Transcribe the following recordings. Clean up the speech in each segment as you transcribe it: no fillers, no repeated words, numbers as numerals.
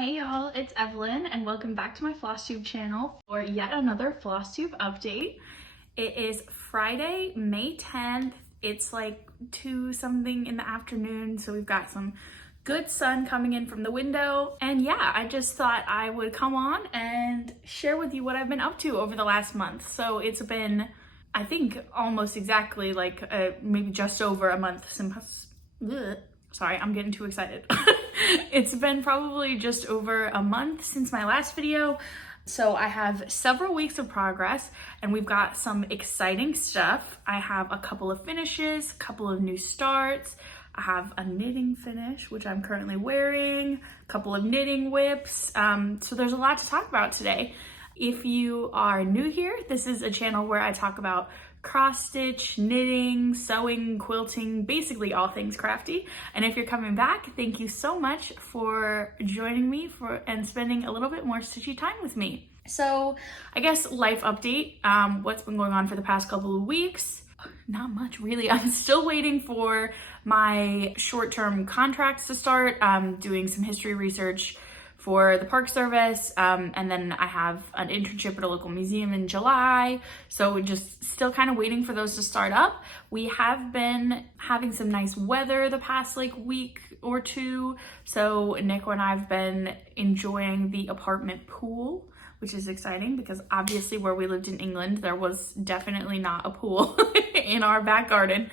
Hey y'all, it's Evelyn and welcome back to my Flosstube channel for yet another Flosstube update. It is Friday, May 10th. It's like 2 something in the afternoon, so we've got some good sun coming in from the window. And yeah, I just thought I would come on and share with you what I've been up to over the last month. So it's been, I think, almost exactly like maybe just over a month since, sorry, I'm getting too excited. It's been probably just over a month since my last video. So I have several weeks of progress and we've got some exciting stuff. I have a couple of finishes, a couple of new starts. I have a knitting finish, which I'm currently wearing, a couple of knitting whips. So there's a lot to talk about today. If you are new here, this is a channel where I talk about cross stitch, knitting, sewing, quilting, basically all things crafty. And if you're coming back, thank you so much for joining me and spending a little bit more stitchy time with me. So I guess life update, what's been going on for the past couple of weeks? Not much really. I'm still waiting for my short-term contracts to start, doing some history research for the Park Service, and then I have an internship at a local museum in July, so just still kind of waiting for those to start up. We have been having some nice weather the past like week or two, so Nico and I have been enjoying the apartment pool, which is exciting because obviously where we lived in England, there was definitely not a pool in our back garden.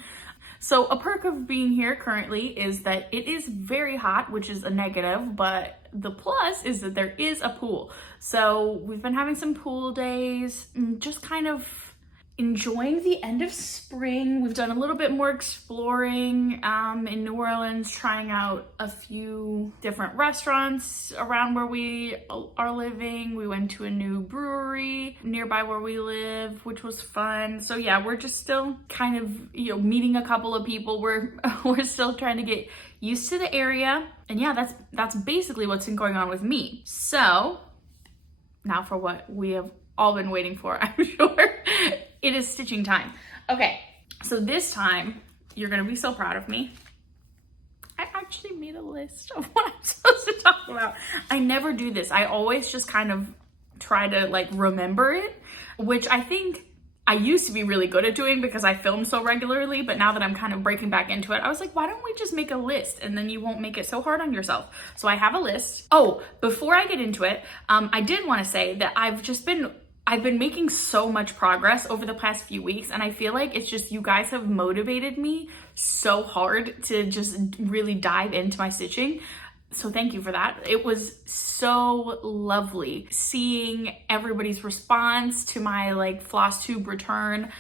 So a perk of being here currently is that it is very hot, which is a negative, but the plus is that there is a pool. So we've been having some pool days and just kind of enjoying the end of spring. We've done a little bit more exploring in New Orleans, trying out a few different restaurants around where we are living. We went to a new brewery nearby where we live, which was fun. So yeah, we're just still kind of, meeting a couple of people. We're still trying to get used to the area. And yeah, that's basically what's been going on with me. So now for what we have all been waiting for, I'm sure. It is stitching time. Okay, so this time, you're gonna be so proud of me. I actually made a list of what I'm supposed to talk about. I never do this. I always just kind of try to like remember it, which I think I used to be really good at doing because I film so regularly, but now that I'm kind of breaking back into it, I was like, why don't we just make a list and then you won't make it so hard on yourself. So I have a list. Oh, before I get into it, I did want to say that I've been making so much progress over the past few weeks, and I feel like it's just you guys have motivated me so hard to just really dive into my stitching. So thank you for that. It was so lovely seeing everybody's response to my like Flosstube return.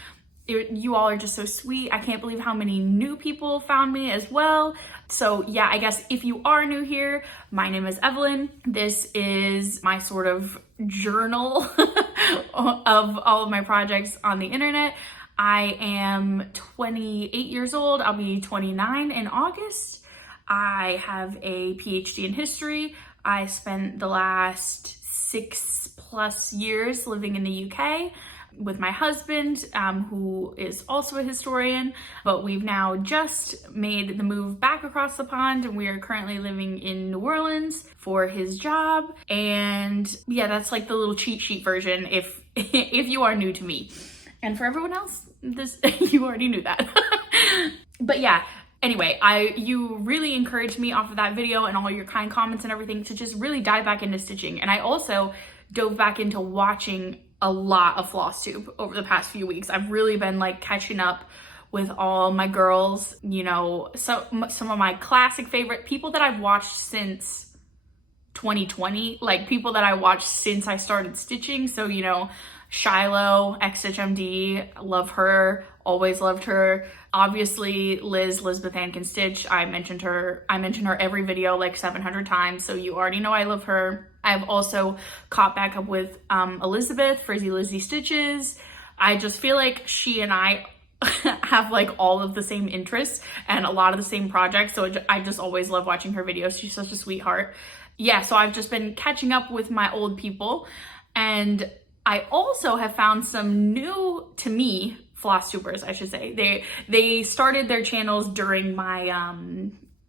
You all are just so sweet. I can't believe how many new people found me as well. So yeah, I guess if you are new here, my name is Evelyn. This is my sort of journal of all of my projects on the internet. I am 28 years old. I'll be 29 in August. I have a PhD in history. I spent the last 6+ years living in the UK with my husband, who is also a historian, but we've now just made the move back across the pond and we are currently living in New Orleans for his job. And yeah, that's like the little cheat sheet version if you are new to me. And for everyone else, you already knew that. But yeah, anyway, you really encouraged me off of that video and all your kind comments and everything to just really dive back into stitching. And I also dove back into watching a lot of Flosstube over the past few weeks. I've really been like catching up with all my girls, so some of my classic favorite people that I've watched since 2020, like people that I watched since I started stitching. So, Shiloh, XSTITCH, love her, always loved her. Obviously, Elizabeth Ann Can Stitch. I mention her every video like 700 times, so you already know I love her. I've also caught back up with Elizabeth, Frizzy Lizzy Stitches. I just feel like she and I have like all of the same interests and a lot of the same projects, so I just always love watching her videos. She's such a sweetheart. Yeah, so I've just been catching up with my old people, and I also have found some new to me FLOSSTUBERS, I should say. They started their channels during my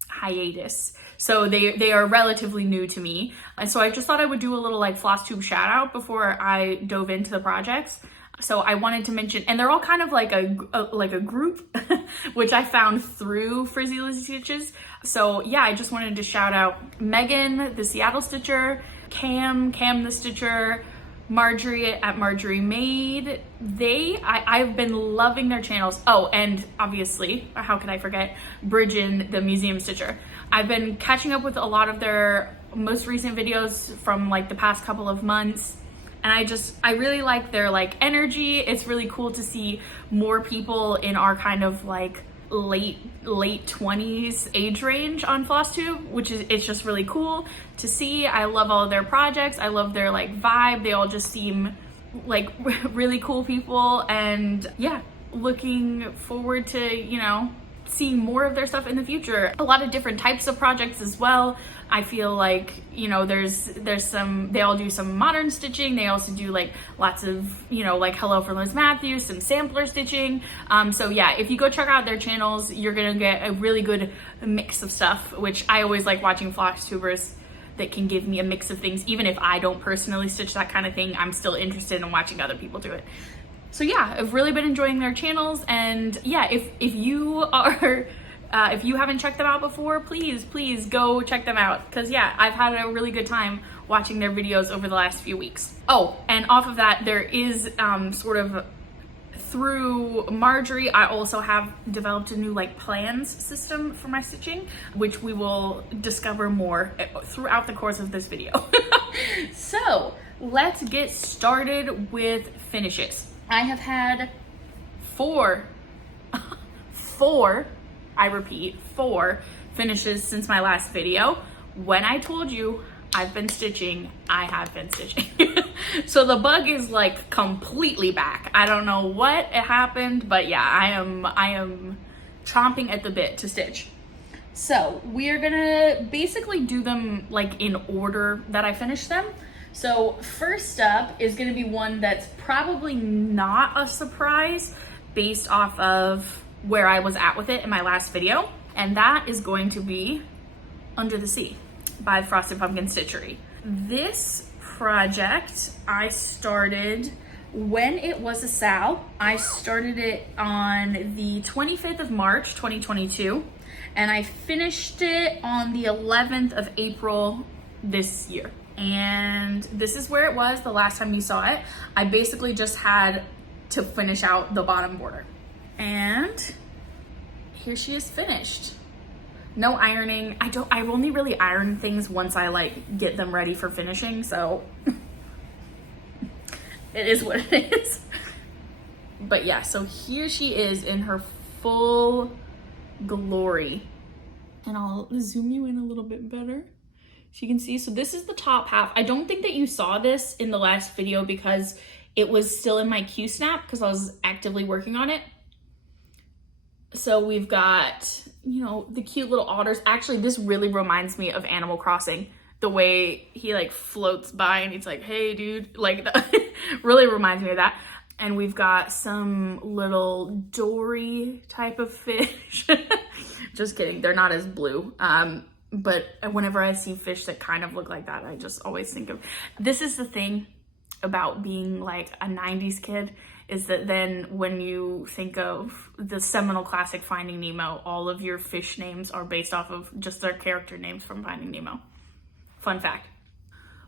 hiatus. So they are relatively new to me. And so I just thought I would do a little like Flosstube shout out before I dove into the projects. So I wanted to mention, and they're all kind of like a group, which I found through Frizzy Lizzy Stitches. So yeah, I just wanted to shout out Megan, the Seattle Stitcher, Cam the Stitcher, Marjorie at Marjorie Made. I've been loving their channels. Oh, and obviously, how could I forget, Bridget, the Museum Stitcher. I've been catching up with a lot of their most recent videos from like the past couple of months. And I really like their like energy. It's really cool to see more people in our kind of like late 20s age range on FlossTube, it's just really cool to see. I love all of their projects. I love their like vibe. They all just seem like really cool people, and yeah, looking forward to, you know, seeing more of their stuff in the future. A lot of different types of projects as well. I feel like, you know, there's some, they all do some modern stitching. They also do like lots of, you know, like Hello from Liz Matthews, some sampler stitching. So yeah, if you go check out their channels, you're gonna get a really good mix of stuff, which I always like watching FLOSSTUBERS that can give me a mix of things. Even if I don't personally stitch that kind of thing, I'm still interested in watching other people do it. So yeah, I've really been enjoying their channels, and yeah, if you are, if you haven't checked them out before, please go check them out, because yeah, I've had a really good time watching their videos over the last few weeks. Oh, and off of that, there is sort of through Marjorie, I also have developed a new like plans system for my stitching, which we will discover more throughout the course of this video. So let's get started with finishes. I have had four, I repeat, 4 finishes since my last video. When I told you I've been stitching, I have been stitching. So the bug is like completely back. I don't know what happened, but yeah, I am chomping at the bit to stitch. So we are gonna basically do them like in order that I finished them. So first up is gonna be one that's probably not a surprise based off of where I was at with it in my last video. And that is going to be Under the Sea by Frosted Pumpkin Stitchery. This project I started when it was a SAL. I started it on the 25th of March, 2022, and I finished it on the 11th of April this year. And this is where it was the last time you saw it. I basically just had to finish out the bottom border. And here she is finished. No ironing. I only really iron things once I like get them ready for finishing, so it is what it is. But yeah, so here she is in her full glory. And I'll zoom you in a little bit better so you can see. So this is the top half. I don't think that you saw this in the last video because it was still in my Q-snap because I was actively working on it. So we've got, you know, the cute little otters. Actually, this really reminds me of Animal Crossing. The way he like floats by and he's like, hey dude, like that really reminds me of that. And we've got some little dory type of fish. Just kidding, they're not as blue. But whenever I see fish that kind of look like that, I just always think of, this is the thing about being like a 90s kid, is that then when you think of the seminal classic Finding Nemo, all of your fish names are based off of just their character names from Finding Nemo. Fun fact.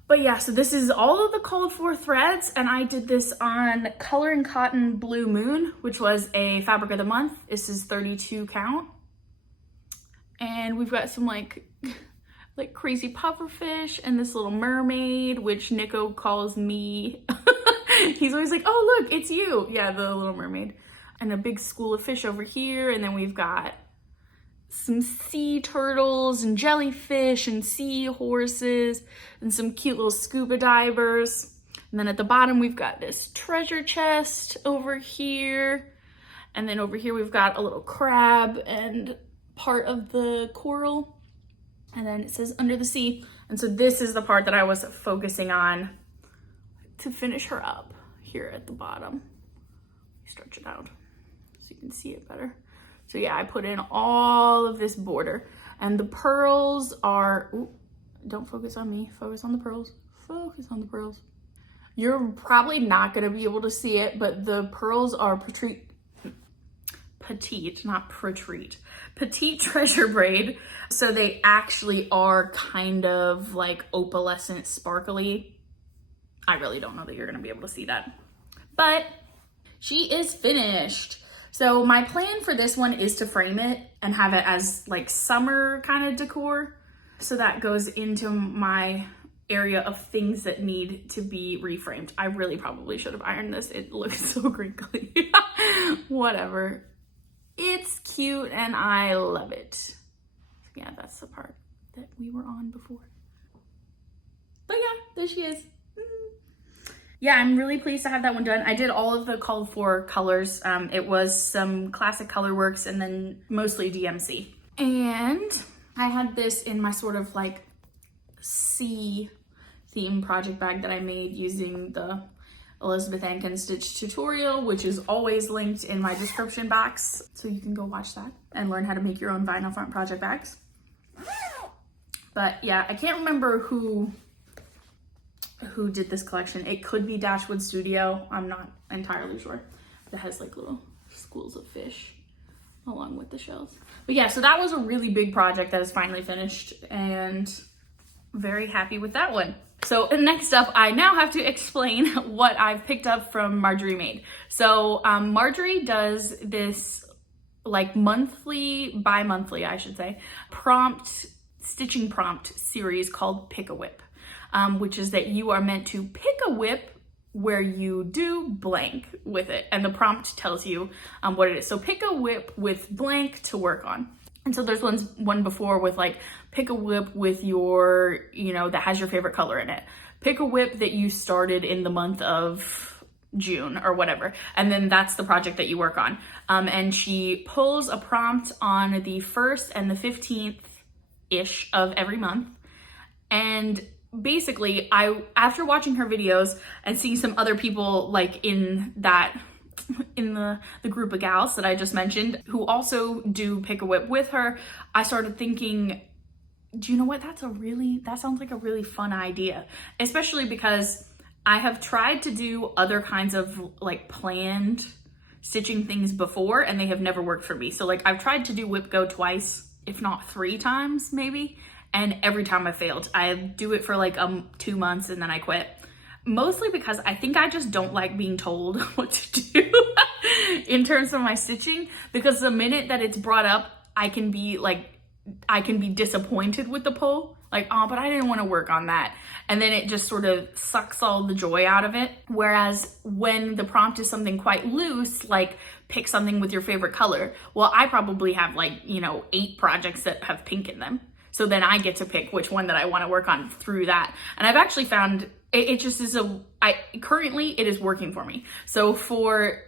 But yeah, so this is all of the called for threads, and I did this on Color and Cotton Blue Moon, which was a fabric of the month. This is 32 count. And we've got some like crazy pufferfish and this little mermaid, which Nico calls me. He's always like, oh look, it's you. Yeah, the little mermaid. And a big school of fish over here. And then we've got some sea turtles and jellyfish and seahorses and some cute little scuba divers. And then at the bottom, we've got this treasure chest over here. And then over here, we've got a little crab and part of the coral. And then it says Under the Sea. And so this is the part that I was focusing on to finish her up here at the bottom. Stretch it out so you can see it better. So yeah, I put in all of this border. And the pearls are, ooh, don't focus on me, focus on the pearls, focus on the pearls. You're probably not gonna be able to see it, but the pearls are petite, not pretreat, petite treasure braid. So they actually are kind of like opalescent sparkly. I really don't know that you're gonna be able to see that, but she is finished. So my plan for this one is to frame it and have it as like summer kind of decor. So that goes into my area of things that need to be reframed. I really probably should have ironed this. It looks so crinkly. Whatever. It's cute and I love it. Yeah, that's the part that we were on before. But yeah, there she is. Yeah, I'm really pleased to have that one done. I did all of the called for colors. It was some classic colorworks and then mostly DMC. And I had this in my sort of like sea theme project bag that I made using the Elizabeth Ann Stitch tutorial, which is always linked in my description box. So you can go watch that and learn how to make your own vinyl front project bags. But yeah, I can't remember who did this collection. It could be Dashwood Studio. I'm not entirely sure. It has like little schools of fish along with the shells. But yeah, so that was a really big project that is finally finished and very happy with that one. So next up, I now have to explain what I've picked up from Marjorie Made. So Marjorie does this like bi-monthly, I should say, stitching prompt series called Pick a Whip, which is that you are meant to pick a whip where you do blank with it. And the prompt tells you what it is. So pick a whip with blank to work on. And so there's one before with like, pick a whip with your, that has your favorite color in it. Pick a whip that you started in the month of June or whatever. And then that's the project that you work on. And she pulls a prompt on the 1st and the 15th-ish of every month. And basically, after watching her videos and seeing some other people like in the group of gals that I just mentioned who also do pick a whip with her, I started thinking, do you know what? That sounds like a really fun idea, especially because I have tried to do other kinds of like planned stitching things before and they have never worked for me. So like I've tried to do whip go twice, if not 3 times maybe. And every time I failed. I do it for like 2 months and then I quit. Mostly because I think I just don't like being told what to do in terms of my stitching, because the minute that it's brought up, I can be disappointed with the pull. Like, oh, but I didn't want to work on that. And then it just sort of sucks all the joy out of it. Whereas when the prompt is something quite loose, like pick something with your favorite color. Well, I probably have like, 8 projects that have pink in them. So then I get to pick which one that I want to work on through that. And I've actually found it just is currently it is working for me. So for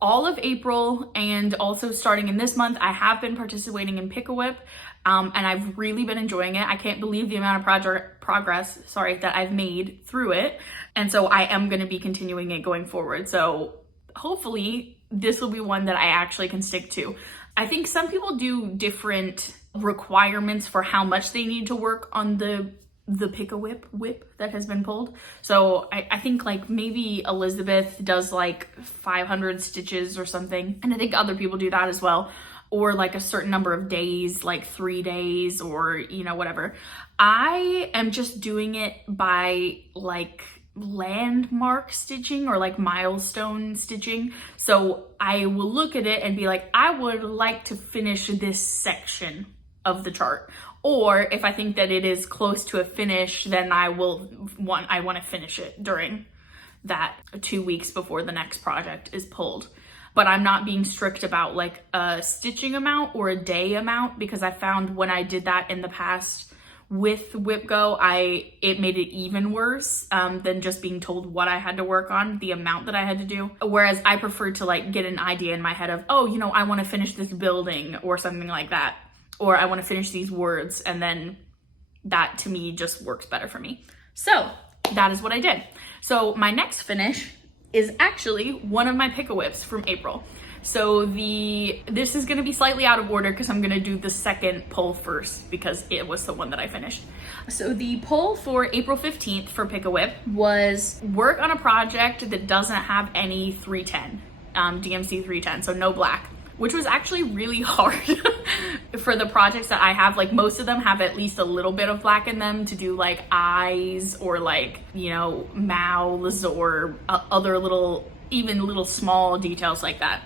all of April and also starting in this month, I have been participating in Pick a Whip and I've really been enjoying it. I can't believe the amount of progress that I've made through it. And so I am going to be continuing it going forward. So hopefully this will be one that I actually can stick to. I think some people do different requirements for how much they need to work on the pick a whip that has been pulled. So I think like maybe Elizabeth does like 500 stitches or something. And I think other people do that as well. Or like a certain number of days, like 3 days or, whatever. I am just doing it by like landmark stitching or like milestone stitching. So I will look at it and be like, I would like to finish this section of the chart. Or if I think that it is close to a finish, then I want to finish it during that 2 weeks before the next project is pulled. But I'm not being strict about like a stitching amount or a day amount, because I found when I did that in the past with Whip Go, it made it even worse than just being told what I had to work on, the amount that I had to do. Whereas I prefer to like get an idea in my head of, oh, I want to finish this building or something like that. Or I want to finish these words, and then that to me just works better for me. So that is what I did. So my next finish is actually one of my pick-a-whips from April. So this is gonna be slightly out of order because I'm gonna do the second poll first because it was the one that I finished. So the poll for April 15th for Pick a Whip was work on a project that doesn't have any 310, DMC 310, so no black, which was actually really hard for the projects that I have. Like most of them have at least a little bit of black in them to do like eyes or like, you know, mouths or other little, even little small details like that.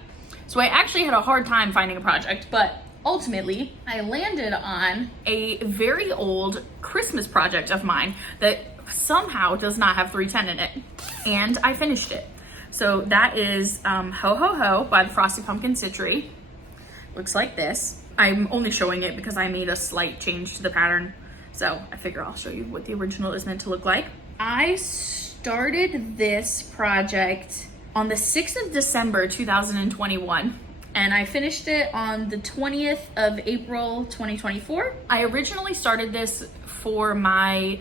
So I actually had a hard time finding a project, but ultimately I landed on a very old Christmas project of mine that somehow does not have 310 in it, and I finished it. So that is HoHoHo by the Frosty Pumpkin Stitchery. Looks like this. I'm only showing it because I made a slight change to the pattern, so I figure I'll show you what the original is meant to look like. I started this project on the 6th of December 2021, and I finished it on the 20th of April 2024. I originally started this for my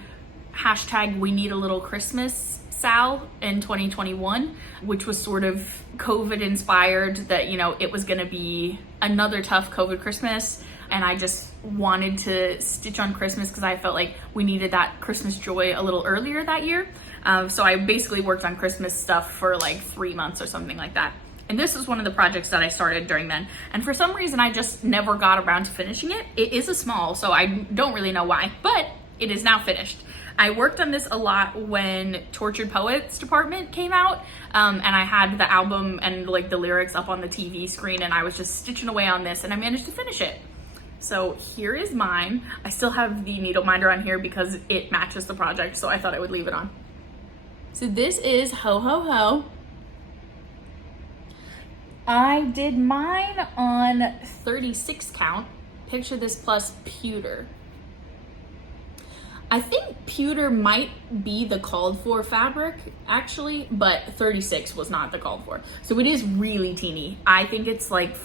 hashtag We Need a Little Christmas Sal in 2021, which was sort of COVID inspired, that, you know, it was gonna be another tough COVID Christmas, and I just wanted to stitch on Christmas because I felt like we needed that Christmas joy a little earlier that year. So I basically worked on Christmas stuff for like 3 months or something like that. And this is one of the projects that I started during then. And for some reason, I just never got around to finishing it. It is a small, so I don't really know why, but it is now finished. I worked on this a lot when Tortured Poets Department came out, and I had the album and like the lyrics up on the TV screen, and I was just stitching away on this, and I managed to finish it. So here is mine. I still have the needle minder on here because it matches the project, so I thought I would leave it on. So this is HoHoHo. I did mine on 36 count. Picture this plus pewter. I think pewter might be the called for fabric actually, but 36 was not the called for. So it is really teeny. I think it's like,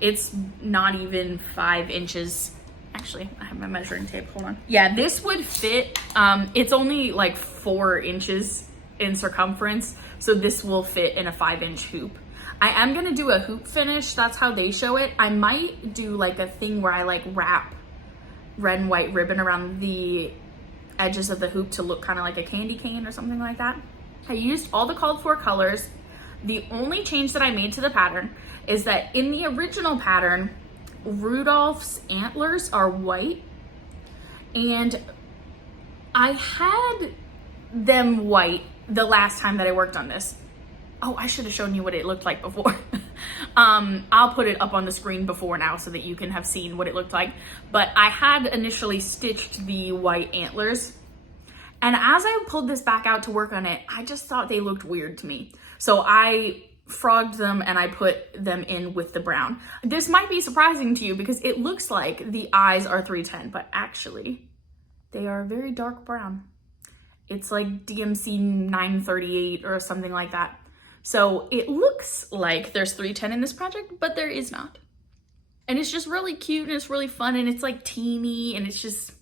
it's not even 5 inches. Actually, I have my measuring tape, hold on. Yeah, this would fit, it's only like 4 inches in circumference, so this will fit in a 5-inch hoop. I am gonna do a hoop finish, that's how they show it. I might do like a thing where I like wrap red and white ribbon around the edges of the hoop to look kind of like a candy cane or something like that. I used all the called for colors. The only change that I made to the pattern is that in the original pattern, Rudolph's antlers are white, and I had them white the last time that I worked on this. Oh, I should have shown you what it looked like before. I'll put it up on the screen before now so that you can have seen what it looked like. But I had initially stitched the white antlers, and as I pulled this back out to work on it, I just thought they looked weird to me. So I frogged them and I put them in with the brown. This might be surprising to you because it looks like the eyes are 310, but actually they are very dark brown. It's like DMC 938 or something like that. So it looks like there's 310 in this project, but there is not. And it's just really cute and it's really fun and it's like teeny and it's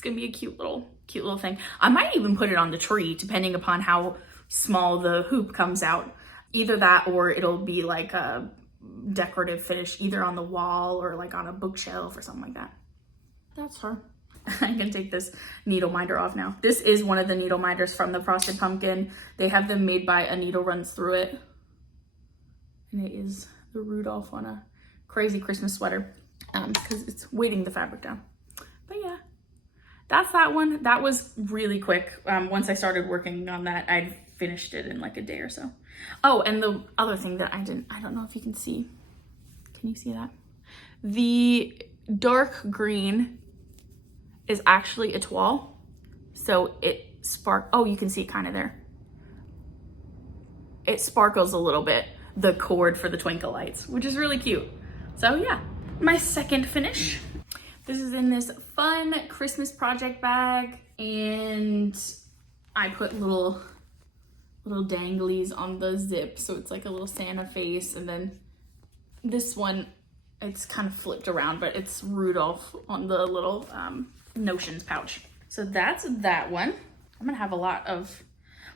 gonna be a cute little thing. I might even put it on the tree depending upon how small the hoop comes out. Either that or it'll be like a decorative finish either on the wall or like on a bookshelf or something like that. That's her. I can take this needle minder off now. This is one of the needle minders from the Frosted Pumpkin. They have them made by A Needle Runs Through It. And it is the Rudolph on a crazy Christmas sweater because it's weighting the fabric down. But yeah, that's that one. That was really quick. Once I started working on that, I finished it in like a day or so. Oh, and the other thing that I don't know if you can see. Can you see that? The dark green is actually a toile. So it oh, you can see it kind of there. It sparkles a little bit, the cord for the twinkle lights, which is really cute. So yeah, my second finish. This is in this fun Christmas project bag, and I put little danglies on the zip, so it's like a little Santa face, and then this one, it's kind of flipped around, but it's Rudolph on the little notions pouch. So that's that one. I'm gonna have a lot of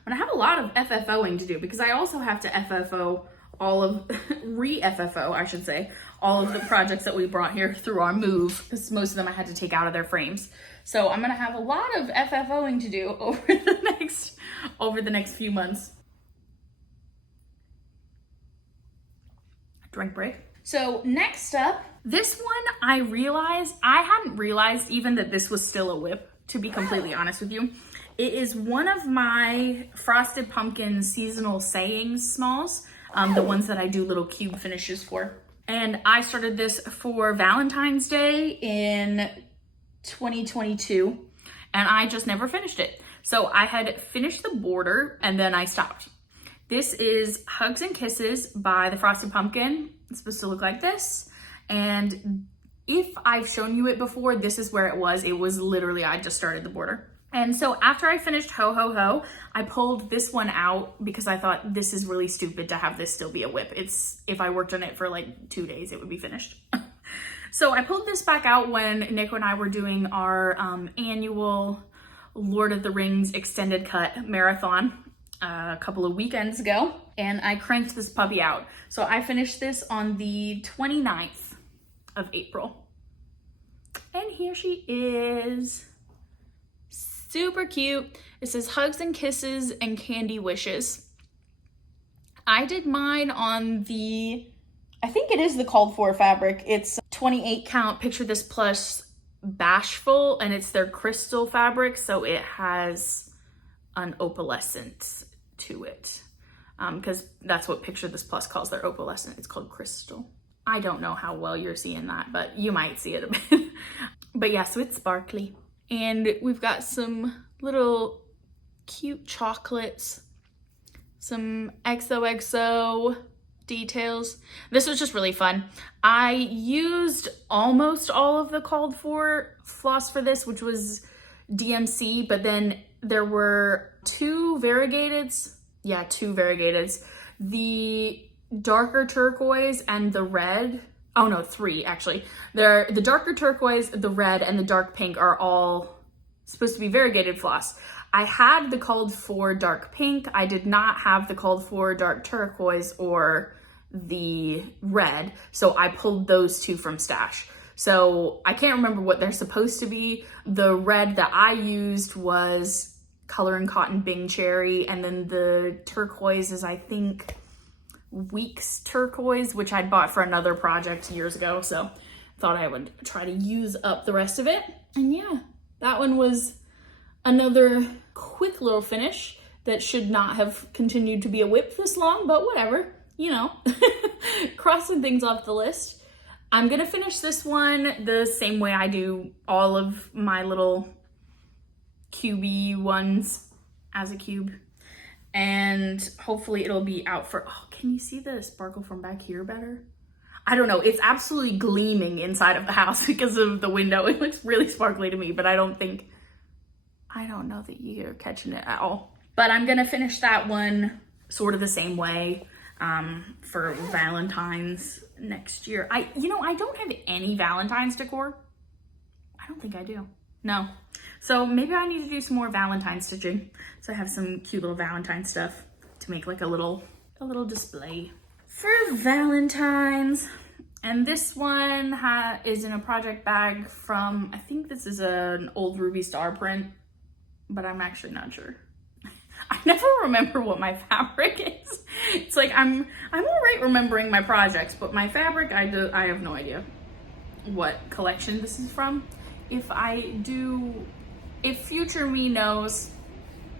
FFOing to do because I also have to FFO all of, re-FFO, I should say, all of the projects that we brought here through our move, because most of them I had to take out of their frames. So I'm gonna have a lot of FFOing to do over the next few months. Drink break. So next up, this one I hadn't realized even that this was still a whip, to be completely honest with you. It is one of my Frosted Pumpkin seasonal sayings smalls, the ones that I do little cube finishes for. And I started this for Valentine's Day in 2022, and I just never finished it. So I had finished the border and then I stopped. This is Hugs and Kisses by the Frosted Pumpkin. It's supposed to look like this. And if I've shown you it before, this is where it was. It was literally, I just started the border. And so after I finished HoHoHo, I pulled this one out because I thought this is really stupid to have this still be a whip. If I worked on it for like 2 days, it would be finished. So I pulled this back out when Nico and I were doing our annual Lord of the Rings extended cut marathon a couple of weekends ago, and I cranked this puppy out. So I finished this on the 29th of April. And here she is. Super cute. It says Hugs and Kisses and Candy Wishes. I did mine on the, I think it is the called for fabric. It's 28 count Picture This Plus Bashful, and it's their crystal fabric, so it has an opalescence to it. Because that's what Picture This Plus calls their opalescent. It's called crystal. I don't know how well you're seeing that, but you might see it a bit. But yeah, so it's sparkly. And we've got some little cute chocolates, some XOXO details. This was just really fun. I used almost all of the called for floss for this, which was DMC, but then there were two variegateds. Yeah, two variegateds. The darker turquoise and the red. Oh no, three actually. The darker turquoise, the red, and the dark pink are all supposed to be variegated floss. I had the called for dark pink. I did not have the called for dark turquoise or the red, so I pulled those two from stash. So I can't remember what they're supposed to be. The red that I used was Color and Cotton Bing Cherry, and then the turquoise is, I think, Weeks Turquoise, which I'd bought for another project years ago, so thought I would try to use up the rest of it. And yeah, that one was another quick little finish that should not have continued to be a whip this long, but whatever, you know, crossing things off the list. I'm gonna finish this one the same way I do all of my little cubey ones as a cube. And hopefully it'll be out for, oh, can you see the sparkle from back here better? I don't know, it's absolutely gleaming inside of the house because of the window. It looks really sparkly to me, but I don't know that you're catching it at all. But I'm gonna finish that one sort of the same way for Valentine's next year. I don't have any Valentine's decor. I don't think I do. No. So maybe I need to do some more Valentine stitching. So I have some cute little Valentine stuff to make like a little display for Valentine's. And this one is in a project bag from, I think this is an old Ruby Star print, but I'm actually not sure. I never remember what my fabric is. It's like I'm all right remembering my projects, but my fabric, I have no idea what collection this is from. If future me knows,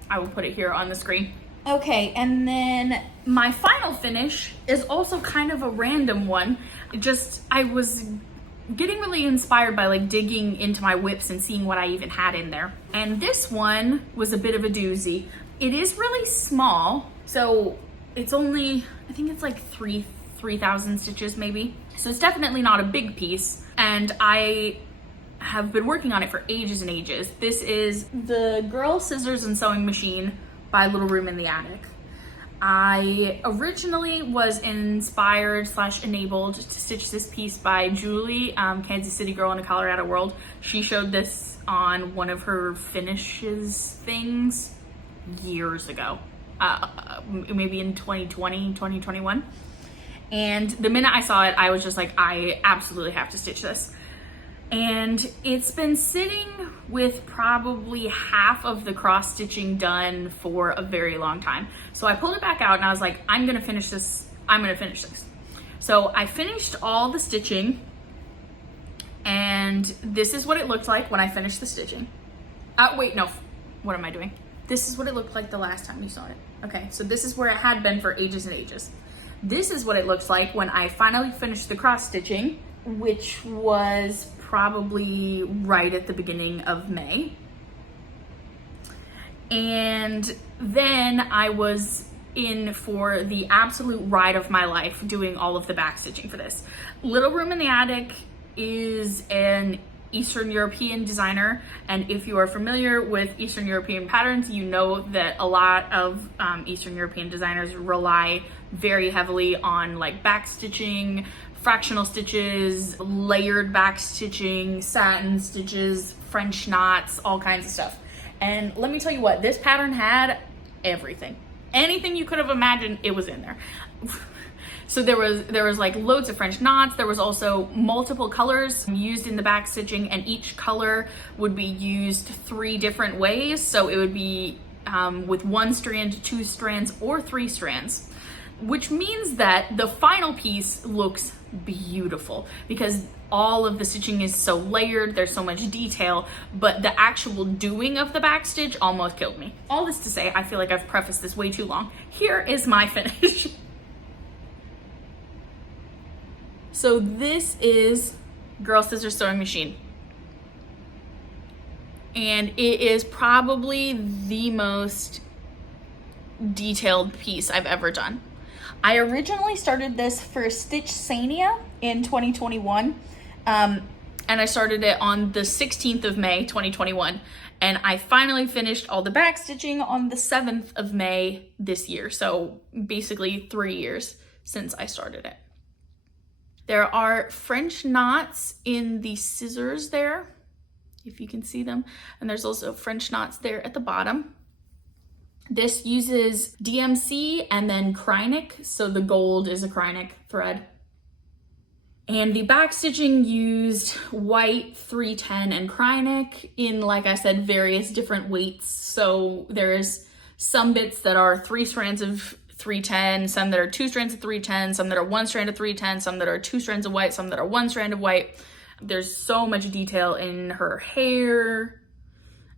I will put it here on the screen. Okay, and then my final finish is also kind of a random one. I was getting really inspired by like digging into my whips and seeing what I even had in there. And this one was a bit of a doozy. It is really small, so it's only, I think it's like 3,000 stitches maybe. So it's definitely not a big piece. And I have been working on it for ages and ages. This is the Girl Scissors and Sewing Machine by Little Room in the Attic. I originally was inspired / enabled to stitch this piece by Julie, Kansas City Girl in a Colorado World. She showed this on one of her finishes things years ago, maybe in 2020, 2021. And the minute I saw it, I was just like, I absolutely have to stitch this. And it's been sitting with probably half of the cross stitching done for a very long time. So I pulled it back out and I was like, I'm gonna finish this. I'm gonna finish this. So I finished all the stitching, and this is what it looked like when I finished the stitching. Wait, no, what am I doing? This is what it looked like the last time you saw it. Okay, so this is where it had been for ages and ages. This is what it looks like when I finally finished the cross stitching, which was probably right at the beginning of May. And then I was in for the absolute ride of my life doing all of the back stitching for this. Little Room in the Attic is an Eastern European designer, and if you are familiar with Eastern European patterns, you know that a lot of Eastern European designers rely very heavily on like back stitching, fractional stitches, layered back stitching, satin stitches, French knots, all kinds of stuff. And let me tell you what, this pattern had everything. Anything you could have imagined, it was in there. So there was like loads of French knots. There was also multiple colors used in the back stitching, and each color would be used 3 different ways. So it would be with 1 strand, 2 strands, or 3 strands, which means that the final piece looks beautiful because all of the stitching is so layered, there's so much detail, but the actual doing of the back stitch almost killed me. All this to say, I feel like I've prefaced this way too long. Here is my finish. So this is Girl Scissors Sewing Machine. And it is probably the most detailed piece I've ever done. I originally started this for Stitch Sania in 2021. And I started it on the 16th of May, 2021. And I finally finished all the back stitching on the 7th of May this year. So basically 3 years since I started it. There are French knots in the scissors there, if you can see them. And there's also French knots there at the bottom. This uses DMC and then Krynic, so the gold is a Krynic thread. And the back stitching used white, 310, and Krynic in, like I said, various different weights. So there's some bits that are 3 strands of 310, some that are 2 strands of 310, some that are 1 strand of 310, some that are 2 strands of white, some that are 1 strand of white. There's so much detail in her hair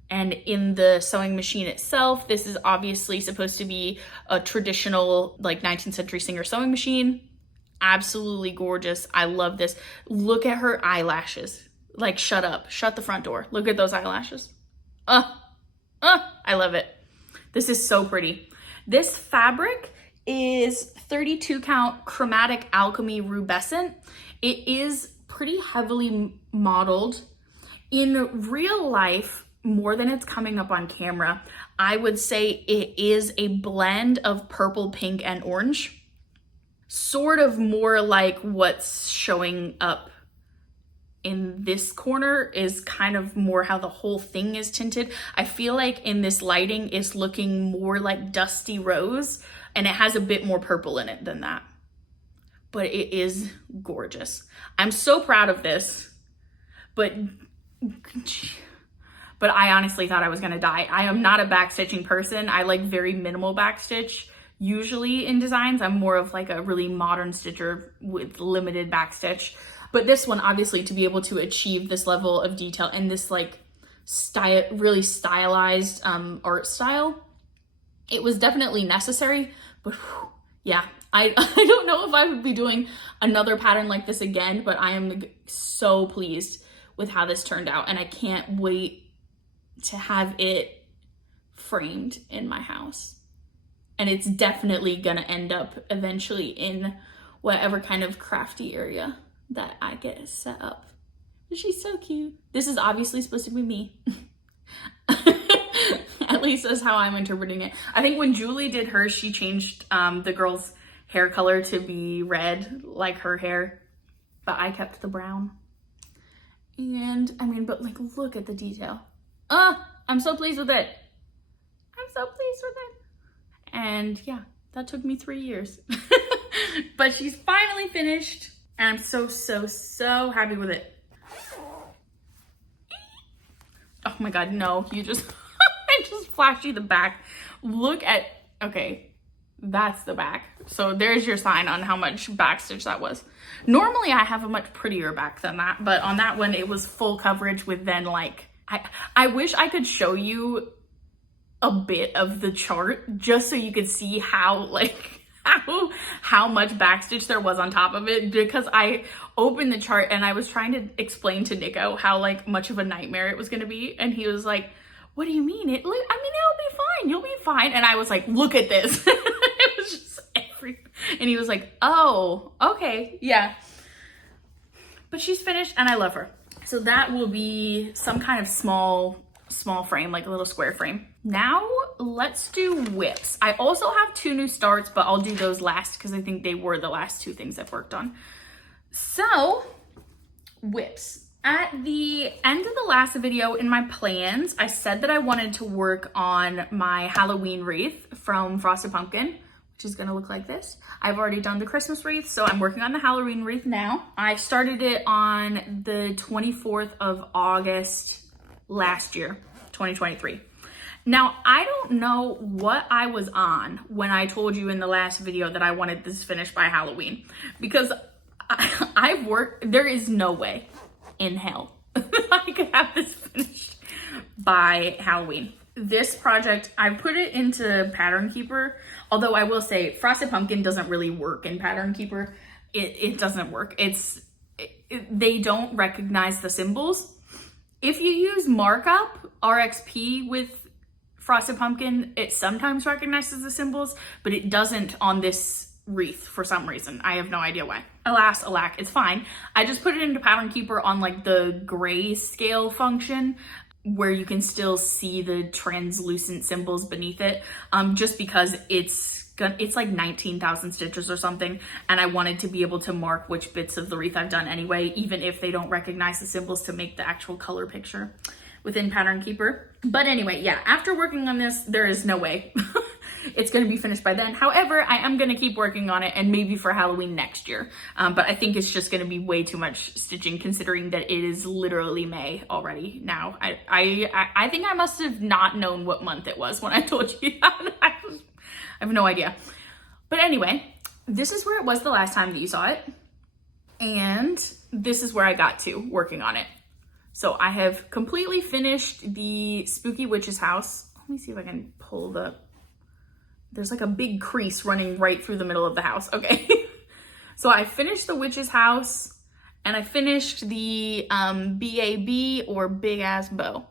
and in the sewing machine itself. This is obviously supposed to be a traditional like 19th century Singer sewing machine. Absolutely gorgeous. I love this. Look at her eyelashes. Like, shut up. Shut the front door. Look at those eyelashes. I love it. This is so pretty. This fabric is 32 count Chromatic Alchemy Rubescent. It is pretty heavily modeled. In real life, more than it's coming up on camera, I would say it is a blend of purple, pink, and orange. Sort of more like what's showing up in this corner is kind of more how the whole thing is tinted. I feel like in this lighting it's looking more like dusty rose, and it has a bit more purple in it than that. But it is gorgeous. I'm so proud of this, but I honestly thought I was gonna die. I am not a backstitching person. I like very minimal backstitch. Usually in designs, I'm more of like a really modern stitcher with limited backstitch. But this one, obviously, to be able to achieve this level of detail and this like really stylized art style, it was definitely necessary. But whew, yeah, I don't know if I would be doing another pattern like this again, but I am so pleased with how this turned out, and I can't wait to have it framed in my house. And it's definitely gonna end up eventually in whatever kind of crafty area that I get set up. She's so cute. This is obviously supposed to be me. At least that's how I'm interpreting it. I think when Julie did hers, she changed the girl's hair color to be red, like her hair, but I kept the brown. And I mean, but like, look at the detail. I'm so pleased with it. I'm so pleased with it. And yeah, that took me 3 years. But she's finally finished and I'm so happy with it. Oh my God, no, you just, I just flashed you the back. Look at, okay, that's the back. So there's your sign on how much backstitch that was. Normally I have a much prettier back than that, but on that one it was full coverage with then like, I wish I could show you a bit of the chart just so you could see how like, how much backstitch there was on top of it, because I opened the chart and I was trying to explain to Nico how like much of a nightmare it was going to be, and he was like, what do you mean? It'll be fine, you'll be fine. And I was like, look at this. It was just and he was like, oh, okay, yeah. But she's finished and I love her. So that will be some kind of small frame, like a little square frame. Now let's do whips. I also have 2 new starts, but I'll do those last because I think they were the last 2 things I've worked on. So whips. At the end of the last video in my plans, I said that I wanted to work on my Halloween wreath from Frosted Pumpkin, which is gonna look like this. I've already done the Christmas wreath, so I'm working on the Halloween wreath now. I started it on the 24th of August last year, 2023. Now, I don't know what I was on when I told you in the last video that I wanted this finished by Halloween, because I've worked, there is no way in hell I could have this finished by Halloween. This project, I put it into Pattern Keeper, although I will say Frosted Pumpkin doesn't really work in Pattern Keeper. It doesn't work. They don't recognize the symbols. If you use markup, RXP with Frosted Pumpkin, it sometimes recognizes the symbols, but it doesn't on this wreath for some reason. I have no idea why. Alas, alack, it's fine. I just put it into Pattern Keeper on like the grayscale function where you can still see the translucent symbols beneath it, just because it's like 19,000 stitches or something, and I wanted to be able to mark which bits of the wreath I've done anyway, even if they don't recognize the symbols, to make the actual color picture within Pattern Keeper. But anyway, yeah, after working on this, there is no way it's going to be finished by then. However, I am going to keep working on it, and maybe for Halloween next year. But I think it's just going to be way too much stitching, considering that it is literally May already now. I think I must have not known what month it was when I told you that. I have no idea. But anyway, this is where it was the last time that you saw it. And this is where I got to working on it. So I have completely finished the Spooky Witch's house. Let me see if I can pull there's like a big crease running right through the middle of the house. Okay. So I finished the witch's house and I finished the BAB, or big ass bow.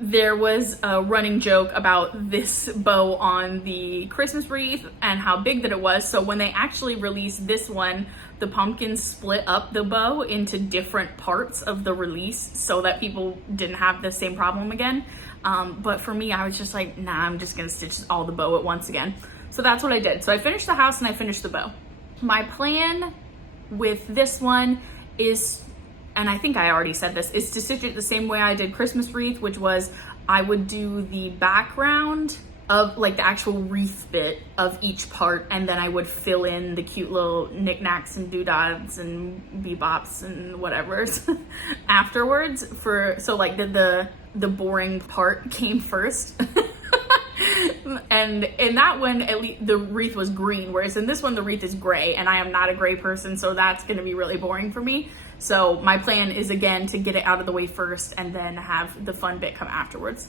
There was a running joke about this bow on the Christmas wreath and how big that it was. So when they actually released this one, the pumpkins split up the bow into different parts of the release so that people didn't have the same problem again. But for me, I was just like, nah, I'm just gonna stitch all the bow at once again. So that's what I did. So I finished the house and I finished the bow. My plan with this one is, and I think I already said this, is to stitch it the same way I did Christmas wreath, which was I would do the background of like the actual wreath bit of each part, and then I would fill in the cute little knickknacks and doodads and bebops and whatever's afterwards. So like the boring part came first. And in that one, at least the wreath was green, whereas in this one the wreath is gray, and I am not a gray person, so that's going to be really boring for me. So my plan is, again, to get it out of the way first and then have the fun bit come afterwards.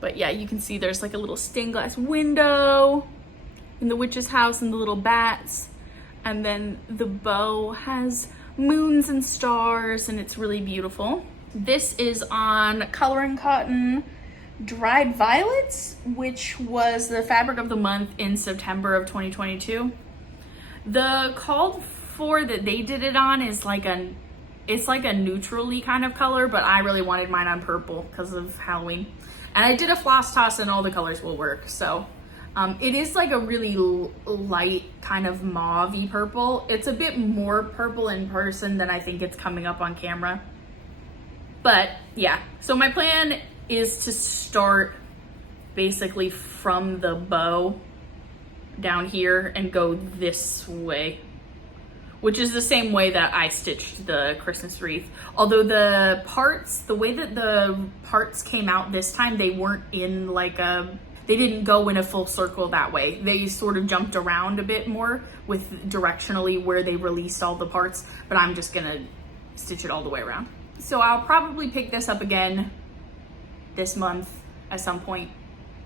But yeah, you can see there's like a little stained glass window in the witch's house and the little bats, and then the bow has moons and stars, and it's really beautiful. This is on Coloring Cotton Dried Violets, which was the fabric of the month in September of 2022. The called for that they did it on is it's like a neutrally kind of color, but I really wanted mine on purple because of Halloween. And I did a floss toss and all the colors will work. So it is like a really light kind of mauve-y purple. It's a bit more purple in person than I think it's coming up on camera. But yeah, so my plan is to start basically from the bow down here and go this way, which is the same way that I stitched the Christmas wreath. Although the parts, the way that the parts came out this time, they weren't in like they didn't go in a full circle that way. They sort of jumped around a bit more with directionally where they released all the parts, but I'm just gonna stitch it all the way around. So I'll probably pick this up again this month at some point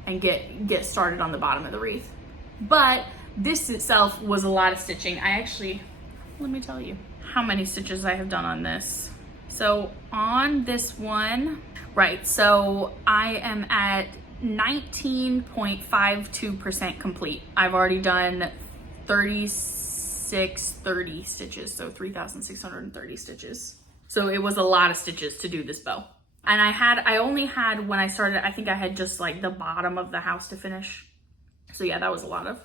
and get started on the bottom of the wreath. But this itself was a lot of stitching. Let me tell you how many stitches I have done on this. So on this one, right, so I am at 19.52% complete. I've already done 30 stitches, so 3,630 stitches. So it was a lot of stitches to do this bow. And I only had, when I started, I think I had just like the bottom of the house to finish. So yeah, that was a lot of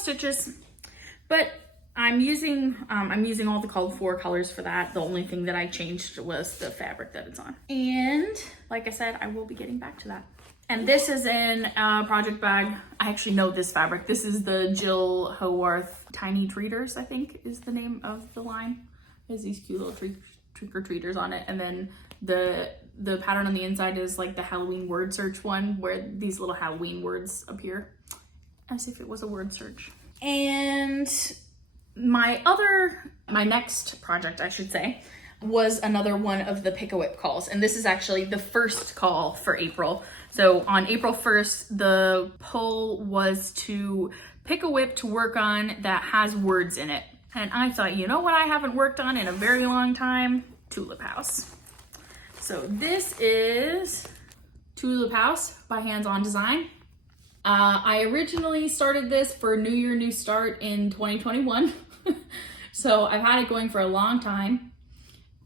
stitches. But I'm using all the called for colors for that. The only thing that I changed was the fabric that it's on. And like I said, I will be getting back to that. And this is in a project bag. I actually know this fabric. This is the Jill Haworth Tiny Treaters, I think is the name of the line. There's these cute little trick-or-treaters on it. And then the pattern on the inside is like the Halloween word search one, where these little Halloween words appear as if it was a word search. And my next project, I should say, was another one of the Pick-a-Whip calls. And this is actually the first call for April. So on April 1st, the poll was to pick a whip to work on that has words in it. And I thought, you know what I haven't worked on in a very long time? Tulip House. So this is Tulip House by Hands On Design. I originally started this for New Year, New Start in 2021. So I've had it going for a long time.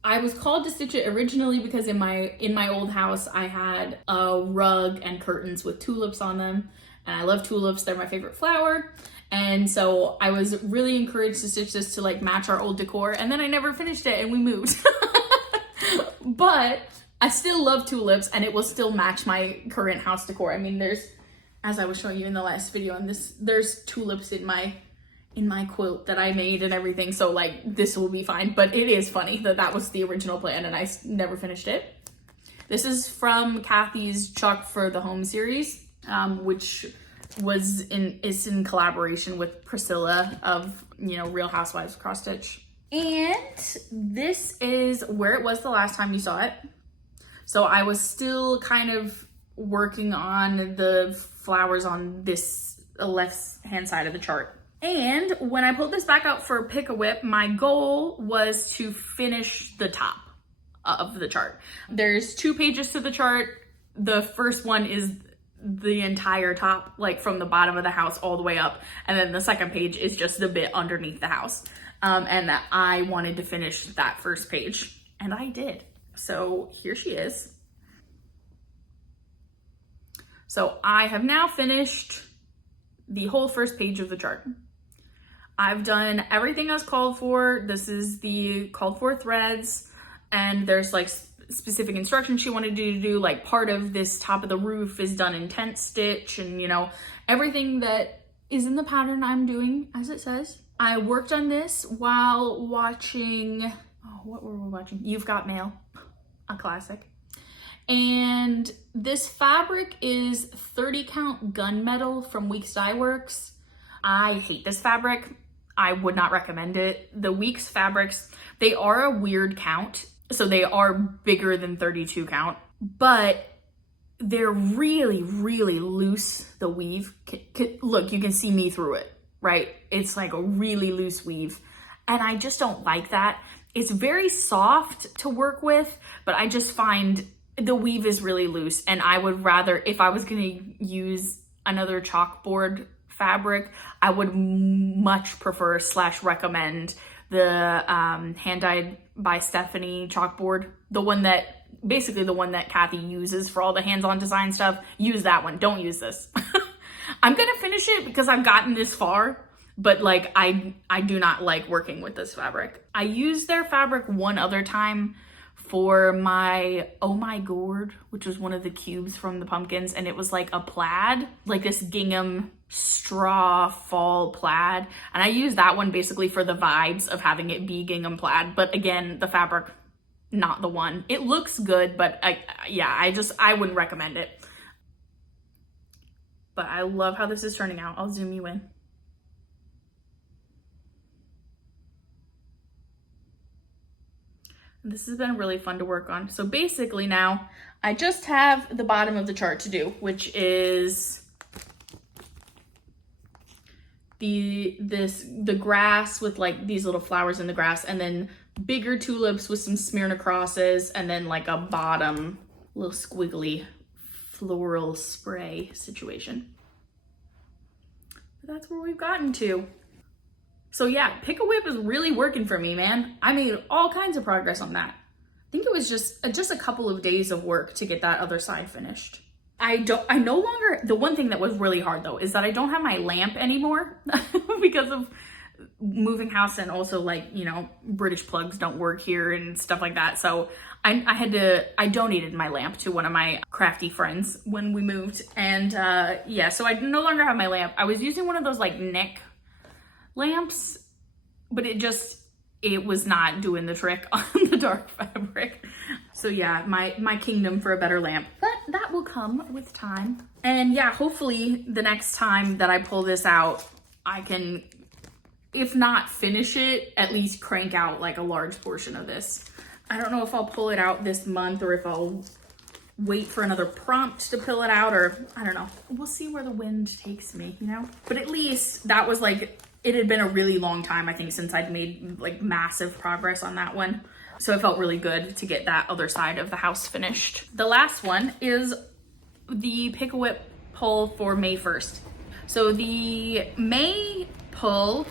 I was called to stitch it originally because in my old house, I had a rug and curtains with tulips on them. And I love tulips, they're my favorite flower. And so I was really encouraged to stitch this to like match our old decor. And then I never finished it and we moved. But I still love tulips and it will still match my current house decor. I mean, as I was showing you in the last video on this, there's tulips in my quilt that I made and everything. So like this will be fine, but it is funny that was the original plan and I never finished it. This is from Kathy's Chuck for the Home series, which is in collaboration with Priscilla of, Real Housewives Cross Stitch. And this is where it was the last time you saw it. So I was still kind of working on the flowers on this left hand side of the chart. And when I pulled this back out for Pick-a-Whip, my goal was to finish the top of the chart. There's 2 pages to the chart. The first one is the entire top, like from the bottom of the house all the way up. And then the second page is just a bit underneath the house. And that I wanted to finish that first page, and I did. So here she is. So I have now finished the whole first page of the chart. I've done everything as called for. This is the called for threads, and there's like specific instructions she wanted you to do. Like part of this top of the roof is done in tent stitch, and everything that is in the pattern I'm doing as it says. I worked on this while watching, what were we watching? You've Got Mail, a classic. And this fabric is 30 count gunmetal from Weeks Dye Works. I hate this fabric. I would not recommend it. The Weeks fabrics, they are a weird count. So they are bigger than 32 count, but they're really, really loose, the weave. Look, you can see me through it, right? It's like a really loose weave. And I just don't like that. It's very soft to work with, but I just find the weave is really loose. And I would rather, if I was gonna use another chalkboard fabric, I would much prefer / recommend the hand dyed by Stephanie chalkboard, the one that Kathy uses for all the hands-on design stuff. Use that one, don't use this. I'm gonna finish it because I've gotten this far, but like I do not like working with this fabric. I used their fabric one other time for my Oh My Gourd, which was one of the cubes from the pumpkins, and it was like a plaid, like this gingham straw fall plaid, and I use that one basically for the vibes of having it be gingham plaid, but again, the fabric, not the one. It looks good, but I wouldn't recommend it. But I love how this is turning out. I'll zoom you in. This has been really fun to work on. So basically now I just have the bottom of the chart to do, which is the grass with like these little flowers in the grass, and then bigger tulips with some Smyrna crosses, and then like a bottom little squiggly floral spray situation. But that's where we've gotten to. So yeah, Pick a Whip is really working for me, man. I made all kinds of progress on that. I think it was just a couple of days of work to get that other side finished. The one thing that was really hard though is that I don't have my lamp anymore because of moving house, and also like, you know, British plugs don't work here and stuff like that. So I donated my lamp to one of my crafty friends when we moved. And yeah, so I no longer have my lamp. I was using one of those like neck lamps, but it was not doing the trick on the dark fabric. So yeah, my kingdom for a better lamp, but that will come with time. And yeah, hopefully the next time that I pull this out, I can, if not finish it, at least crank out like a large portion of this. I don't know if I'll pull it out this month or if I'll wait for another prompt to pull it out, or I don't know. We'll see where the wind takes me, you know? But at least that was like, it had been a really long time, I think, since I'd made like massive progress on that one. So it felt really good to get that other side of the house finished. The last one is the Pick a Whip pull for May 1st. So the May pull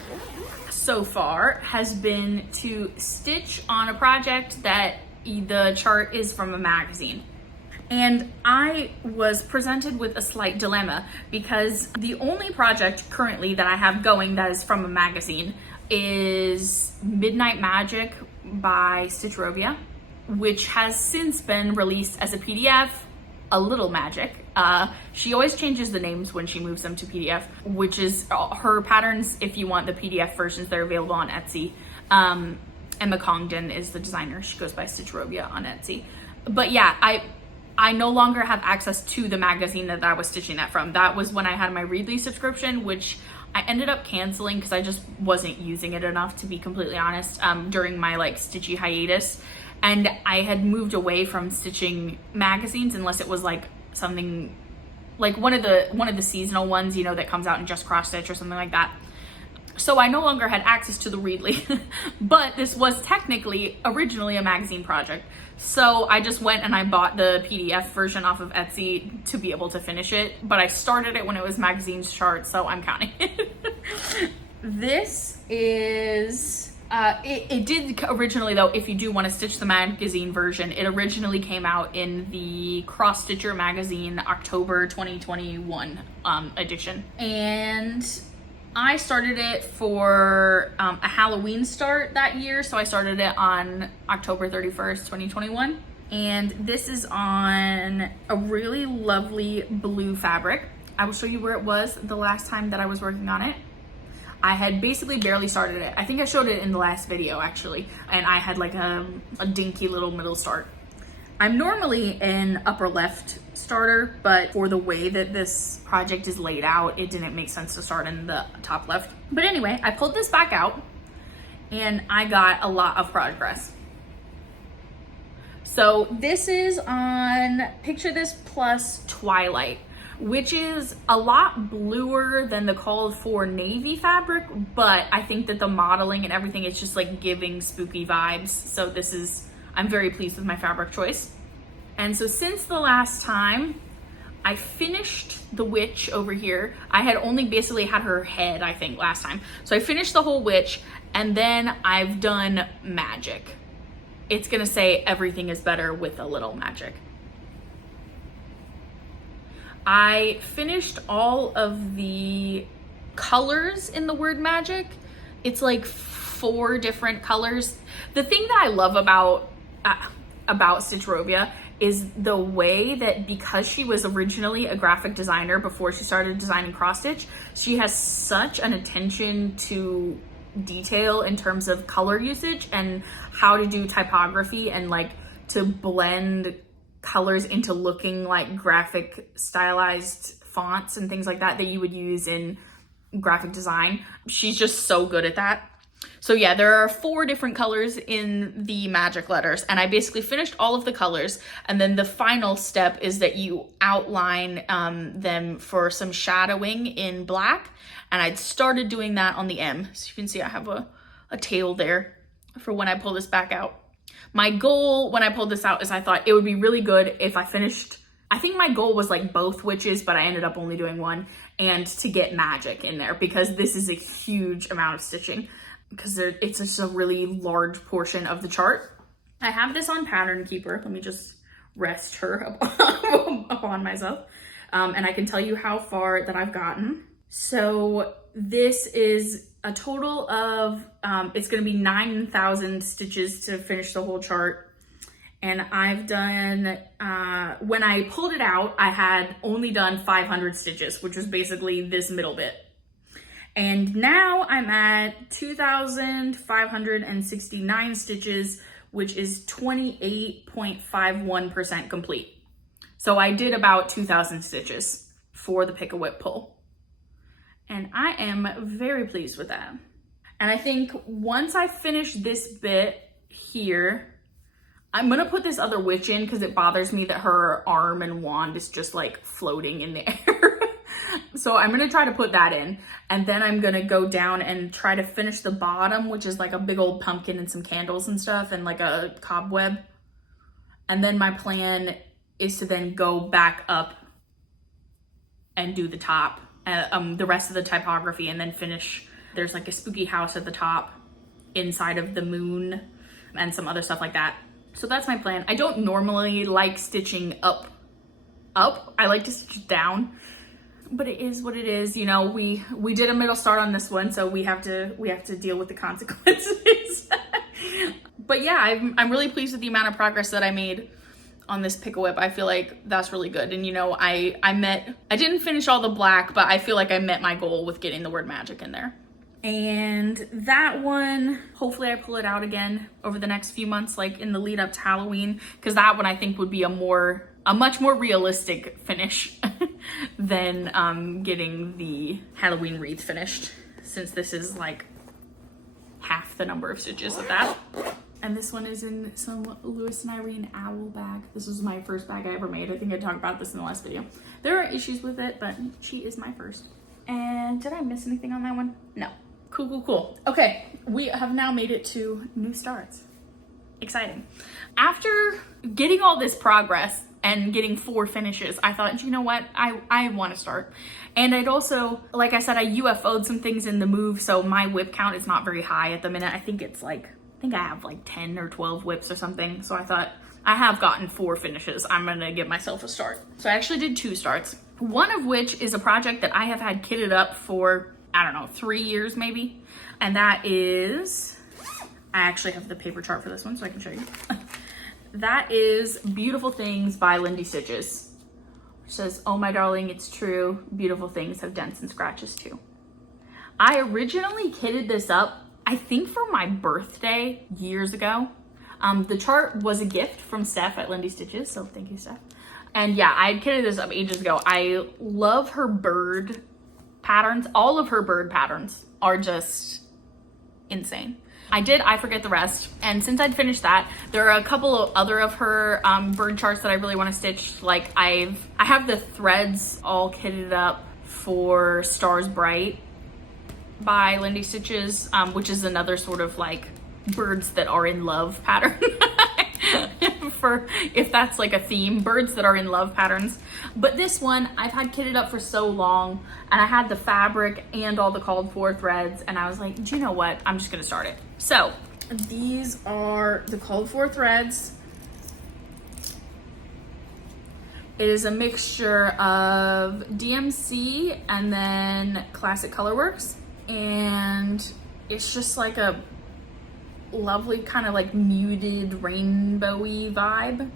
so far has been to stitch on a project that the chart is from a magazine. And I was presented with a slight dilemma because the only project currently that I have going that is from a magazine is Midnight Magic by Stitchrovia, which has since been released as a PDF, A Little Magic. She always changes the names when she moves them to PDF, which is her patterns. If you want the PDF versions, they're available on Etsy. Emma Congdon is the designer. She goes by Stitchrovia on Etsy. But yeah, I no longer have access to the magazine that I was stitching that from. That was when I had my Readly subscription, which I ended up canceling because I just wasn't using it enough, to be completely honest, during my like stitchy hiatus. And I had moved away from stitching magazines unless it was like something like one of the seasonal ones, you know, that comes out in Just Cross Stitch or something like that. So I no longer had access to the Readly, but this was technically originally a magazine project. So I just went and I bought the PDF version off of Etsy to be able to finish it. But I started it when it was magazine's chart, so I'm counting it. This is, it did originally though, if you do want to stitch the magazine version, it originally came out in the Cross Stitcher magazine October 2021 edition. And I started it for a Halloween start that year, so I started it on October 31st, 2021. And this is on a really lovely blue fabric. I will show you where it was the last time that I was working on it. I had basically barely started it. I think I showed it in the last video actually, and I had like a dinky little middle start. I'm normally an upper left starter, but for the way that this project is laid out, it didn't make sense to start in the top left. But anyway, I pulled this back out and I got a lot of progress. So this is on Picture This Plus Twilight, which is a lot bluer than the called for navy fabric, but I think that the modeling and everything is just like giving spooky vibes. So this is, I'm very pleased with my fabric choice. And so since the last time I finished the witch over here, I had only basically had her head, I think, last time. So I finished the whole witch, and then I've done magic. It's gonna say everything is better with a little magic. I finished all of the colors in the word magic. It's like 4 different colors. The thing that I love about Stitchrovia is the way that, because she was originally a graphic designer before she started designing cross stitch, she has such an attention to detail in terms of color usage and how to do typography and like to blend colors into looking like graphic stylized fonts and things like that you would use in graphic design. She's just so good at that. So yeah, there are 4 different colors in the magic letters, and I basically finished all of the colors, and then the final step is that you outline them for some shadowing in black, and I'd started doing that on the M. So you can see I have a tail there for when I pull this back out. My goal when I pulled this out is I thought it would be really good if I finished, I think my goal was like both witches, but I ended up only doing one, and to get magic in there because this is a huge amount of stitching because it's just a really large portion of the chart. I have this on Pattern Keeper. Let me just rest her upon myself. And I can tell you how far that I've gotten. So this is a total of, it's gonna be 9,000 stitches to finish the whole chart. And I've done, when I pulled it out, I had only done 500 stitches, which was basically this middle bit. And now I'm at 2,569 stitches, which is 28.51% complete. So I did about 2,000 stitches for the pick-a-whip pull. And I am very pleased with that. And I think once I finish this bit here, I'm gonna put this other witch in because it bothers me that her arm and wand is just like floating in the air. So I'm gonna try to put that in, and then I'm gonna go down and try to finish the bottom, which is like a big old pumpkin and some candles and stuff and like a cobweb. And then my plan is to then go back up and do the top, the rest of the typography, and then finish. There's like a spooky house at the top inside of the moon and some other stuff like that. So that's my plan. I don't normally like stitching up. I like to stitch down, but it is what it is. You know, we did a middle start on this one, so we have to deal with the consequences. But yeah, I'm really pleased with the amount of progress that I made on this pick-a-whip. I feel like that's really good. And you know, I didn't finish all the black, but I feel like I met my goal with getting the word magic in there. And that one, hopefully I pull it out again over the next few months, like in the lead up to Halloween, because that one I think would be a much more realistic finish than getting the Halloween wreath finished, since this is like half the number of stitches of that. And this one is in some Lewis and Irene owl bag. This was my first bag I ever made. I think I talked about this in the last video. There are issues with it, but she is my first. And did I miss anything on that one? No. Cool. Okay, we have now made it to new starts. Exciting. After getting all this progress and getting 4 finishes, I thought, you know what, I want to start. And I'd also, like I said, I UFO'd some things in the move, so my whip count is not very high at the minute. I think I have like 10 or 12 whips or something. So I thought, I have gotten 4 finishes. I'm gonna give myself a start. So I actually did 2 starts. One of which is a project that I have had kitted up for, I don't know, 3 years maybe. And that is, I actually have the paper chart for this one so I can show you. That is Beautiful Things by Lindy Stitches. Which says, oh my darling, it's true. Beautiful things have dents and scratches too. I originally kitted this up, I think for my birthday years ago. The chart was a gift from Steph at Lindy Stitches, so thank you, Steph. And yeah, I had kitted this up ages ago. I love her bird patterns. All of her bird patterns are just insane. I forget the rest. And since I'd finished that, there are a couple of other of her bird charts that I really want to stitch. Like I have the threads all kitted up for Stars Bright by Lindy Stitches, which is another sort of like birds that are in love pattern. For if that's like a theme, birds that are in love patterns. But this one I've had kitted up for so long, and I had the fabric and all the called for threads, and I was like, do you know what, I'm just gonna start it. So these are the called for threads. It is a mixture of DMC and then Classic Colorworks, and it's just like a lovely kind of like muted rainbowy vibe.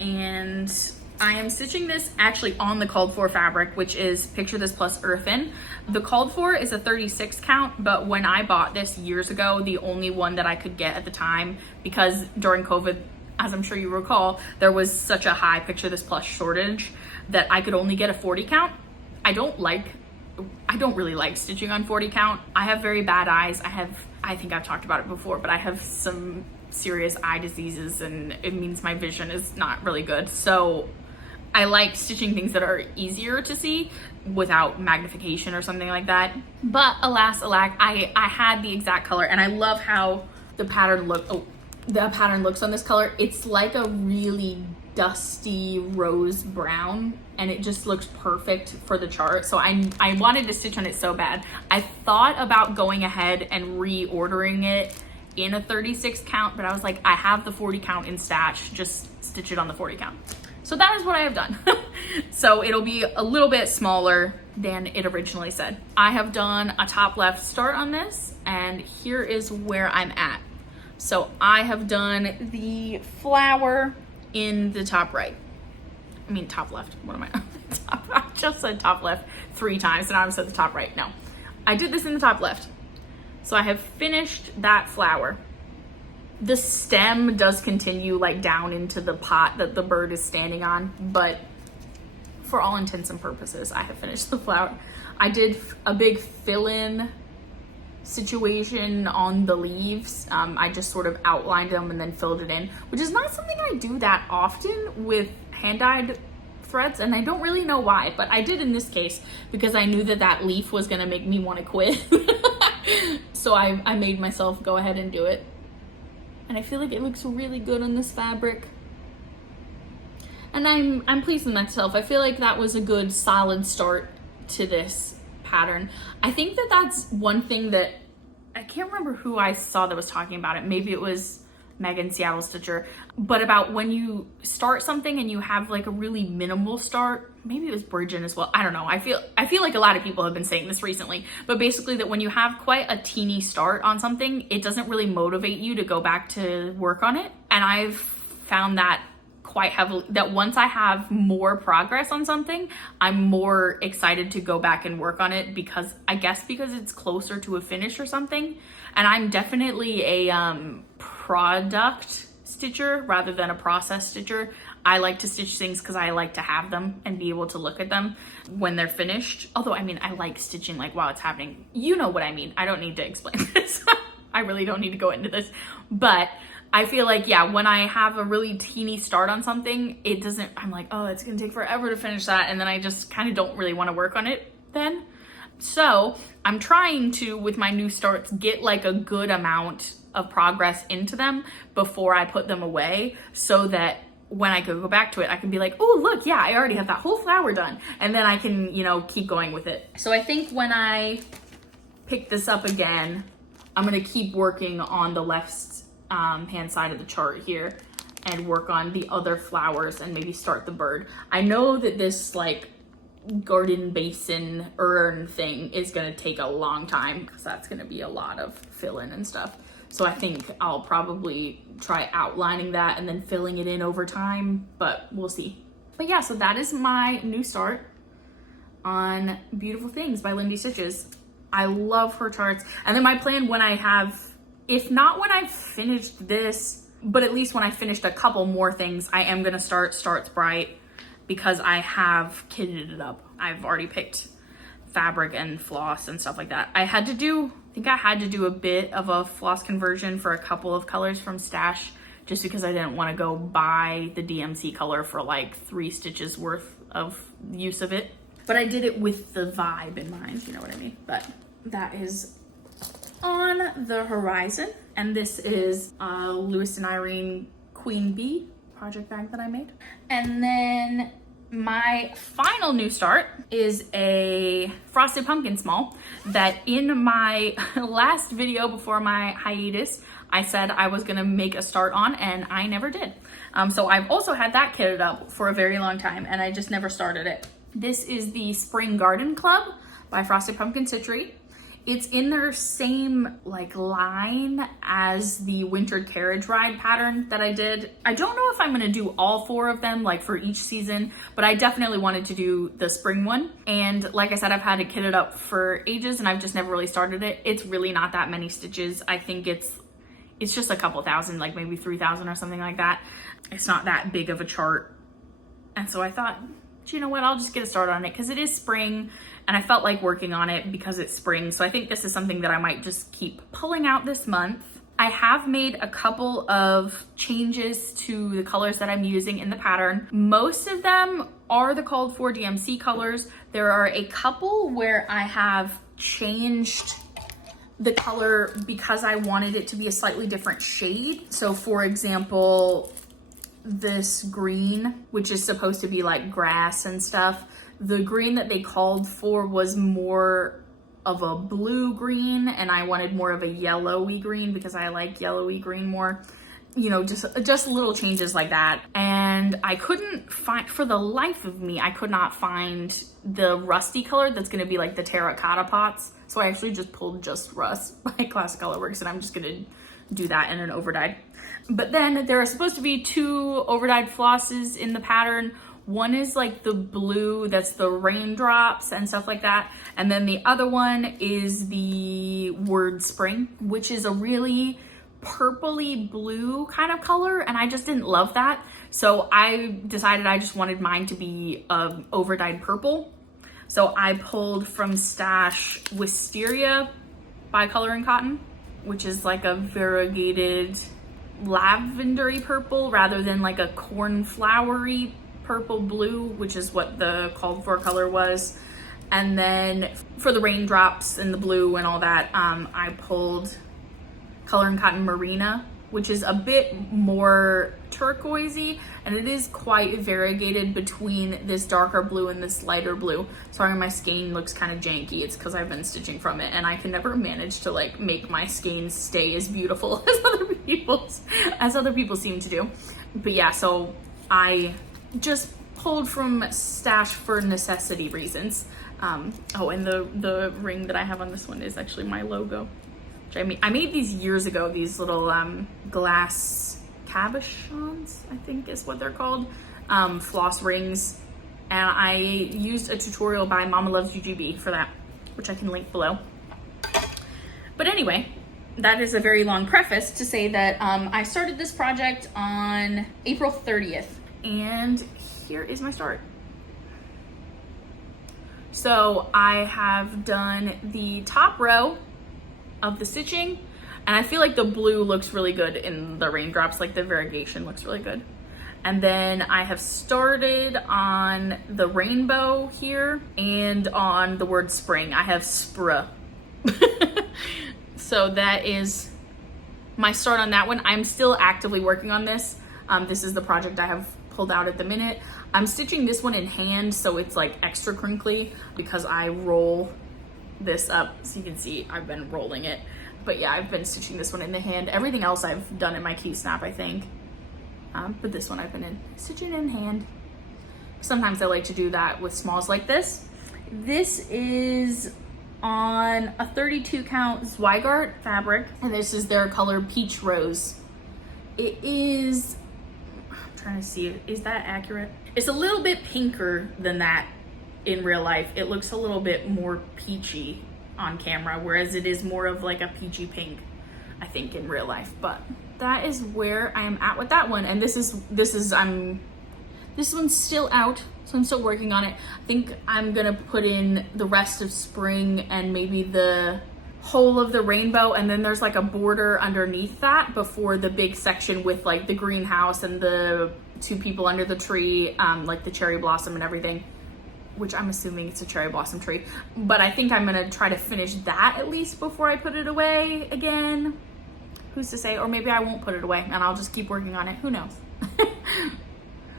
and I am stitching this actually on the called for fabric, which is Picture This Plus Earthen. The called for is a 36 count, but when I bought this years ago, the only one that I could get at the time, because during COVID, as I'm sure you recall, there was such a high Picture This Plus shortage that I could only get a 40 count. I don't really like stitching on 40 count. I have very bad eyes. I think I've talked about it before, but I have some serious eye diseases and it means my vision is not really good. So I like stitching things that are easier to see without magnification or something like that. But alas, alack, I had the exact color, and I love how the pattern looks on this color. It's like a really dusty rose brown, and it just looks perfect for the chart. So I wanted to stitch on it so bad. I thought about going ahead and reordering it in a 36 count, but I was like, I have the 40 count in stash, just stitch it on the 40 count. So that is what I have done. So it'll be a little bit smaller than it originally said. I have done a top left start on this, and here is where I'm at. So I have done the flower in the top right. I mean top left, what am I? I just said top left 3 times and now I've said the top right. No, I did this in the top left. So I have finished that flower. The stem does continue like down into the pot that the bird is standing on, but for all intents and purposes, I have finished the flower. I did a big fill-in situation on the leaves. I just sort of outlined them and then filled it in, which is not something I do that often with hand-dyed threads, and I don't really know why, but I did in this case because I knew that that leaf was gonna make me want to quit. So I made myself go ahead and do it. And I feel like it looks really good on this fabric. And I'm pleased with myself. I feel like that was a good solid start to this pattern. I think that that's one thing that, I can't remember who I saw that was talking about it. Maybe it was Megan Seattle Stitcher, but about when you start something and you have like a really minimal start. Maybe it was Bridget as well. I don't know. I feel like a lot of people have been saying this recently, but basically that when you have quite a teeny start on something, it doesn't really motivate you to go back to work on it. And I've found that quite heavily, that once I have more progress on something, I'm more excited to go back and work on it, because I guess because it's closer to a finish or something. And I'm definitely a product stitcher rather than a process stitcher. I like to stitch things because I like to have them and be able to look at them when they're finished. Although, I mean, I like stitching like while it's happening. You know what I mean. I don't need to explain this. I really don't need to go into this. But I feel like, yeah, when I have a really teeny start on something, it doesn't, I'm like, oh, it's gonna take forever to finish that. And then I just kind of don't really want to work on it then. So I'm trying to, with my new starts, get like a good amount of progress into them before I put them away, so that when I go back to it, I can be like, oh, look, yeah, I already have that whole flower done. And then I can, you know, keep going with it. So I think when I pick this up again, I'm gonna keep working on the left hand side of the chart here and work on the other flowers and maybe start the bird. I know that this like garden basin urn thing is gonna take a long time because that's gonna be a lot of fill-in and stuff. So I think I'll probably try outlining that and then filling it in over time, but we'll see. But yeah, so that is my new start on Beautiful Things by Lindy Stitches. I love her charts. And then my plan when I have, if not when I've finished this, but at least when I finished a couple more things, I am gonna start Starts Bright because I have kitted it up. I've already picked fabric and floss and stuff like that. I had to do a bit of a floss conversion for a couple of colors from Stash, just because I didn't want to go buy the DMC color for like 3 stitches worth of use of it. But I did it with the vibe in mind, you know what I mean? But that is on the horizon. And this is Lewis and Irene Queen Bee project bag that I made. And then my final new start is a Frosted Pumpkin Small that in my last video before my hiatus, I said I was gonna make a start on, and I never did. So I've also had that kitted up for a very long time, and I just never started it. This is the Spring Garden Club by Frosted Pumpkin Stitchery. It's in their same like line as the winter carriage ride pattern that I did. I don't know if I'm gonna do all 4 of them like for each season, but I definitely wanted to do the spring one. And like I said, I've had it kitted up for ages and I've just never really started it. It's really not that many stitches. I think it's just a couple thousand, like maybe 3,000 or something like that. It's not that big of a chart. And so I thought, you know what, I'll just get a start on it because it is spring and I felt like working on it because it's spring. So I think this is something that I might just keep pulling out this month. I have made a couple of changes to the colors that I'm using in the pattern. Most of them are the called for DMC colors. There are a couple where I have changed the color because I wanted it to be a slightly different shade. So for example, this green, which is supposed to be like grass and stuff, the green that they called for was more of a blue green and I wanted more of a yellowy green because I like yellowy green more. You know, just little changes like that. And I couldn't find, for the life of me, I could not find the rusty color that's gonna be like the terracotta pots. So I actually just pulled Just Rust by Classic Colorworks and I'm just gonna do that in an overdyed. But then there are supposed to be 2 overdyed flosses in the pattern. One is like the blue, that's the raindrops and stuff like that. And then the other one is the word spring, which is a really purpley blue kind of color. And I just didn't love that. So I decided I just wanted mine to be overdyed purple. So I pulled from Stash Wisteria by Color and Cotton, which is like a variegated lavendery purple rather than like a cornflowery purple blue, which is what the called for color was. And then for the raindrops and the blue and all that, I pulled Color and Cotton Marina, which is a bit more turquoisey, and it is quite variegated between this darker blue and this lighter blue. Sorry, my skein looks kind of janky. It's because I've been stitching from it, and I can never manage to like make my skeins stay as beautiful as other people seem to do. But yeah, so I just pulled from Stash for necessity reasons. Oh, and the ring that I have on this one is actually my logo. I made these years ago, these little glass cabochons, I think is what they're called, floss rings. And I used a tutorial by Mama Loves UGB for that, which I can link below. But anyway, that is a very long preface to say that I started this project on April 30th. And here is my start. So I have done the top row of the stitching, and I feel like the blue looks really good in the raindrops, like the variegation looks really good. And then I have started on the rainbow here and on the word spring. I have spra. So that is my start on that one. I'm still actively working on this. This is the project I have pulled out at the minute. I'm stitching this one in hand, so it's like extra crinkly because I roll this up, so you can see I've been rolling it. But yeah, I've been stitching this one in the hand. Everything else I've done in my Q-snap, I think. But this one I've been stitching in hand. Sometimes I like to do that with smalls like this. This is on a 32 count Zweigart fabric, and this is their color Peach Rose. It is, I'm trying to see, is that accurate? It's a little bit pinker than that in real life. It looks a little bit more peachy on camera, whereas it is more of like a peachy pink, I think, in real life. But that is where I am at with that one. And this one's still out, so I'm still working on it. I think I'm gonna put in the rest of spring and maybe the whole of the rainbow, and then there's like a border underneath that before the big section with like the greenhouse and the 2 people under the tree, like the cherry blossom and everything, which I'm assuming it's a cherry blossom tree. But I think I'm gonna try to finish that at least before I put it away again. Who's to say? Or maybe I won't put it away and I'll just keep working on it. Who knows?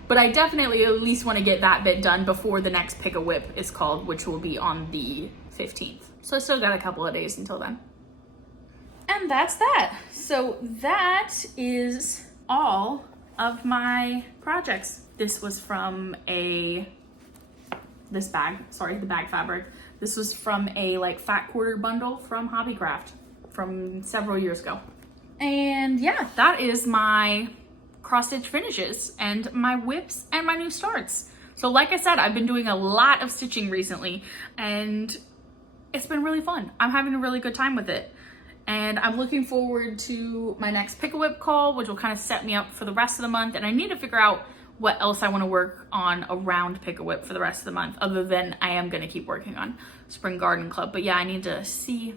But I definitely at least want to get that bit done before the next Pick a Whip is called, which will be on the 15th. So I still got a couple of days until then. And that's that. So that is all of my projects. This was from this bag, sorry, the bag fabric This was from a like fat quarter bundle from Hobbycraft from several years ago. And yeah, that is my cross stitch finishes and my whips and my new starts. So like I said, I've been doing a lot of stitching recently and it's been really fun. I'm having a really good time with it. And I'm looking forward to my next Pick-A-Whip call, which will kind of set me up for the rest of the month. And I need to figure out what else I want to work on around Pick-A-Whip for the rest of the month, other than I am going to keep working on Spring Garden Club. But yeah, I need to see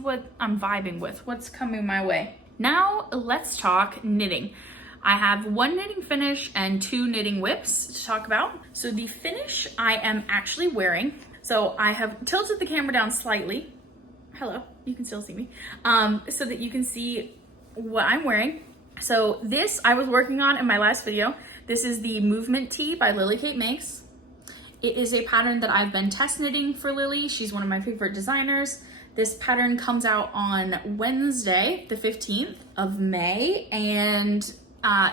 what I'm vibing with, what's coming my way. Now let's talk knitting. I have one knitting finish and two knitting whips to talk about. So the finish I am actually wearing. So I have tilted the camera down slightly. Hello, you can still see me. So that you can see what I'm wearing. So this I was working on in my last video. This is the Movement Tee by Lily Kate Makes. It is a pattern that I've been test knitting for Lily. She's one of my favorite designers. This pattern comes out on Wednesday, the 15th of May, and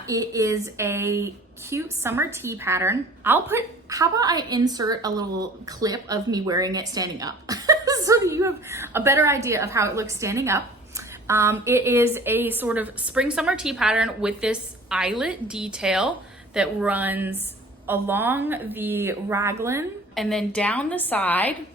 it is a cute summer tee pattern. how about I insert a little clip of me wearing it standing up so that you have a better idea of how it looks standing up. It is a sort of spring summer tee pattern with this eyelet detail that runs along the raglan and then down the side,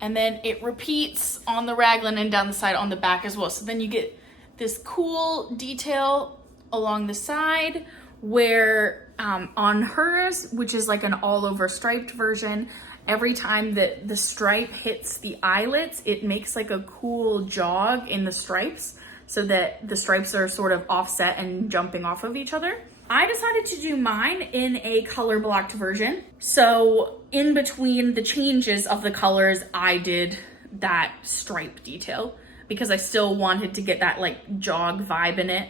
and then it repeats on the raglan and down the side on the back as well. So then you get this cool detail along the side where on hers, which is like an all over striped version, every time that the stripe hits the eyelets, it makes like a cool jog in the stripes so that the stripes are sort of offset and jumping off of each other. I decided to do mine in a color blocked version. So in between the changes of the colors, I did that stripe detail because I still wanted to get that like jog vibe in it.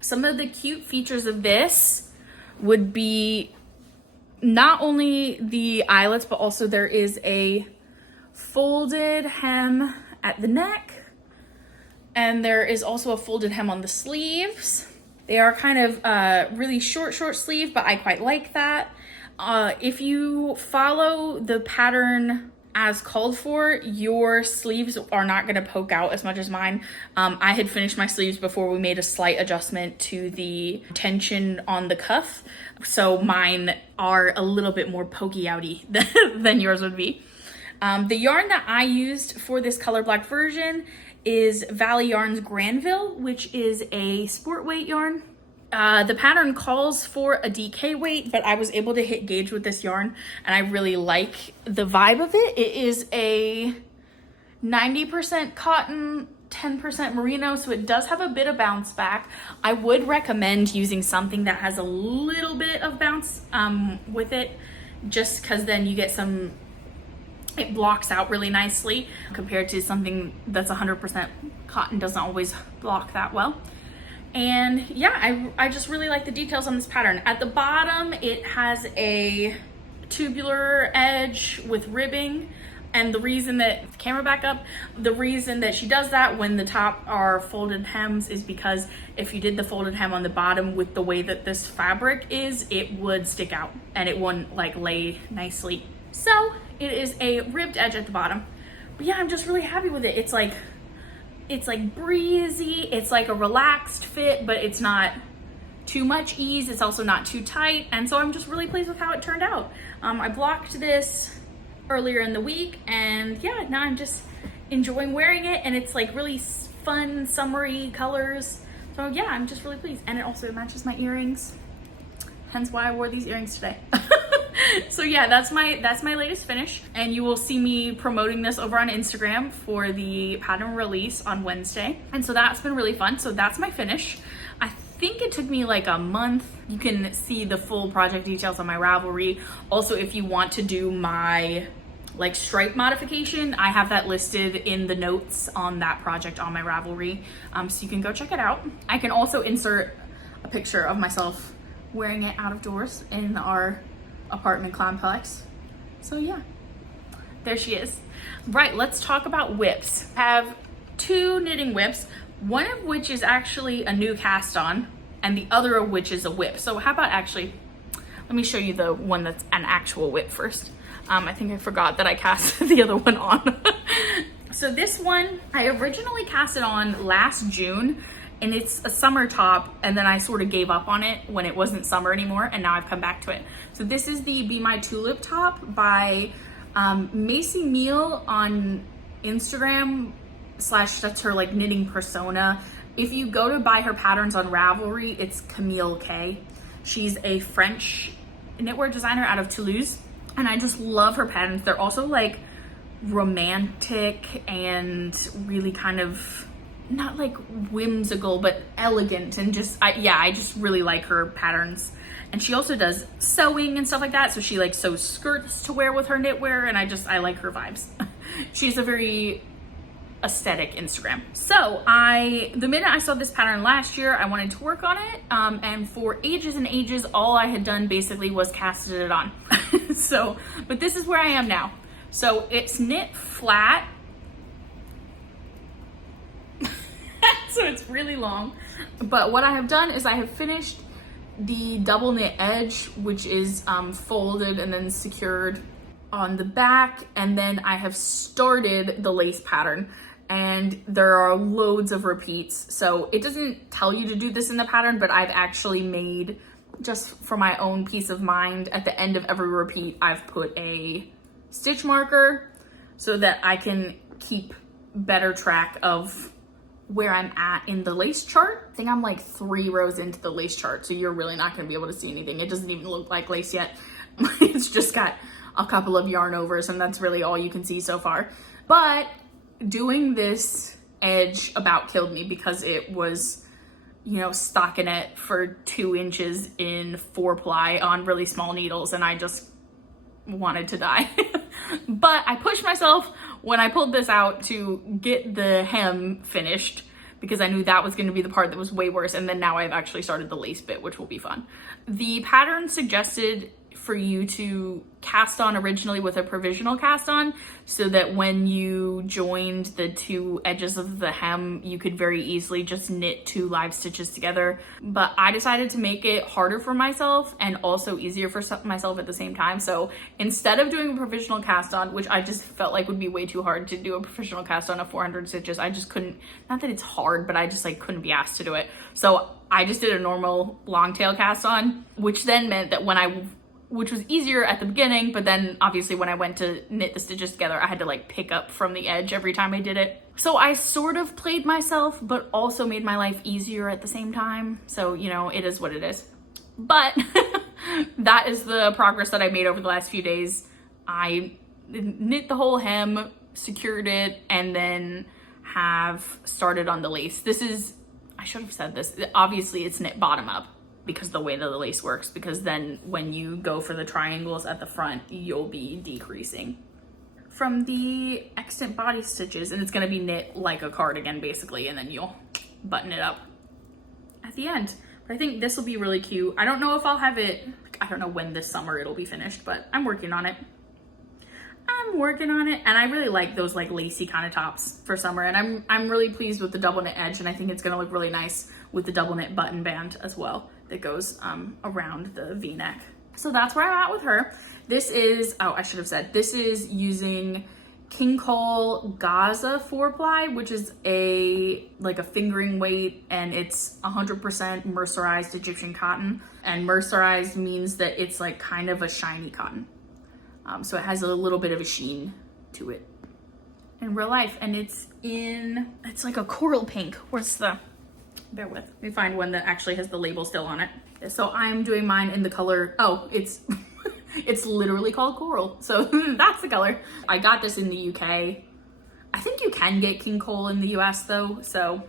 Some of the cute features of this would be not only the eyelets, but also there is a folded hem at the neck, and there is also a folded hem on the sleeves. They are kind of really short sleeve, but I quite like that. If you follow the pattern as called for, your sleeves are not going to poke out as much as mine. I had finished my sleeves before we made a slight adjustment to the tension on the cuff, so mine are a little bit more pokey outy than yours would be. The yarn that I used for this color block version is Valley Yarns Granville, which is a sport weight yarn. The pattern calls for a DK weight, but I was able to hit gauge with this yarn and I really like the vibe of it. It is a 90% cotton, 10% merino, so it does have a bit of bounce back. I would recommend using something that has a little bit of bounce with it, just because then you get some, it blocks out really nicely compared to something that's 100% cotton doesn't always block that well. And yeah, I just really like the details on this pattern. At the bottom, it has a tubular edge with ribbing. And the reason that, camera back up, the reason that she does that when the top are folded hems is because if you did the folded hem on the bottom with the way that this fabric is, it would stick out and it wouldn't like lay nicely. So it is a ribbed edge at the bottom. But yeah, I'm just really happy with it. It's like breezy, it's like a relaxed fit, but it's not too much ease, it's also not too tight, and so I'm just really pleased with how it turned out. I blocked this earlier in the week, and yeah, now I'm just enjoying wearing it, and it's like really fun, summery colors. So yeah, I'm just really pleased, and it also matches my earrings, hence why I wore these earrings today. So yeah, that's my latest finish, and you will see me promoting this over on Instagram for the pattern release on Wednesday. And so that's been really fun. So that's my finish. I think it took me like a month. You can see the full project details on my Ravelry. Also, if you want to do my like stripe modification, I have that listed in the notes on that project on my Ravelry. So you can go check it out. I can also insert a picture of myself wearing it out of doors in our apartment complex. So yeah, there she is. Right, let's talk about whips. I have two knitting whips, one of which is actually a new cast-on and the other of which is a whip. So how about actually, let me show you the one that's an actual whip first. I think I forgot that I cast the other one on. So this one, I originally cast it on last June, and it's a summer top, and then I sort of gave up on it when it wasn't summer anymore, and now I've come back to it. So this is the Be My Tulip top by Macy Meal on Instagram / that's her like knitting persona. If you go to buy her patterns on Ravelry, it's Camille K. She's a French knitwear designer out of Toulouse, and I just love her patterns. They're also like romantic and really kind of not like whimsical, but elegant, and just I just really like her patterns. And she also does sewing and stuff like that, so she like sews skirts to wear with her knitwear, and I like her vibes. She's a very aesthetic Instagram. So the minute I saw this pattern last year, I wanted to work on it, and for ages and ages, all I had done basically was casted it on. So, but this is where I am now. So it's knit flat, so it's really long. But what I have done is I have finished the double knit edge, which is folded and then secured on the back, and then I have started the lace pattern, and there are loads of repeats. So it doesn't tell you to do this in the pattern, but I've actually made, just for my own peace of mind, at the end of every repeat, I've put a stitch marker so that I can keep better track of where I'm at in the lace chart. I think I'm like 3 rows into the lace chart, so you're really not gonna be able to see anything. It doesn't even look like lace yet. It's just got a couple of yarn overs, and that's really all you can see so far. But doing this edge about killed me, because it was, you know, stockinette for 2 inches in 4-ply on really small needles, and I just wanted to die. But I pushed myself when I pulled this out to get the hem finished, because I knew that was going to be the part that was way worse. And then now I've actually started the lace bit, which will be fun. The pattern suggested for you to cast on originally with a provisional cast on, so that when you joined the 2 edges of the hem, you could very easily just knit 2 live stitches together. But I decided to make it harder for myself and also easier for myself at the same time. So instead of doing a provisional cast on, which I just felt like would be way too hard to do a provisional cast on of 400 stitches, I just couldn't, not that it's hard, but I just like couldn't be asked to do it. So I just did a normal long tail cast on, which then meant that which was easier at the beginning, but then obviously when I went to knit the stitches together, I had to like pick up from the edge every time I did it. So I sort of played myself, but also made my life easier at the same time. So, you know, it is what it is. But that is the progress that I made over the last few days. I knit the whole hem, secured it, and then have started on the lace. This is, I should have said this, obviously it's knit bottom up, because the way that the lace works, because then when you go for the triangles at the front, you'll be decreasing from the extant body stitches, and it's going to be knit like a cardigan basically, and then you'll button it up at the end. But I think this will be really cute. I don't know if I'll have it, I don't know when this summer it'll be finished, but I'm working on it. And I really like those like lacy kind of tops for summer, and I'm really pleased with the double knit edge, and I think it's going to look really nice with the double knit button band as well that goes around the V-neck. So that's where I'm at with her. This is, oh, I should have said, this is using King Cole Gaza 4-ply, which is like a fingering weight, and it's 100% mercerized Egyptian cotton. And mercerized means that it's like kind of a shiny cotton. So it has a little bit of a sheen to it in real life, and it's like a coral pink. Where's the, bear with, let me find one that actually has the label still on it. So I'm doing mine in the color, oh, it's it's literally called coral, so that's the color. I got this in the UK. I think you can get King Cole in the US though, so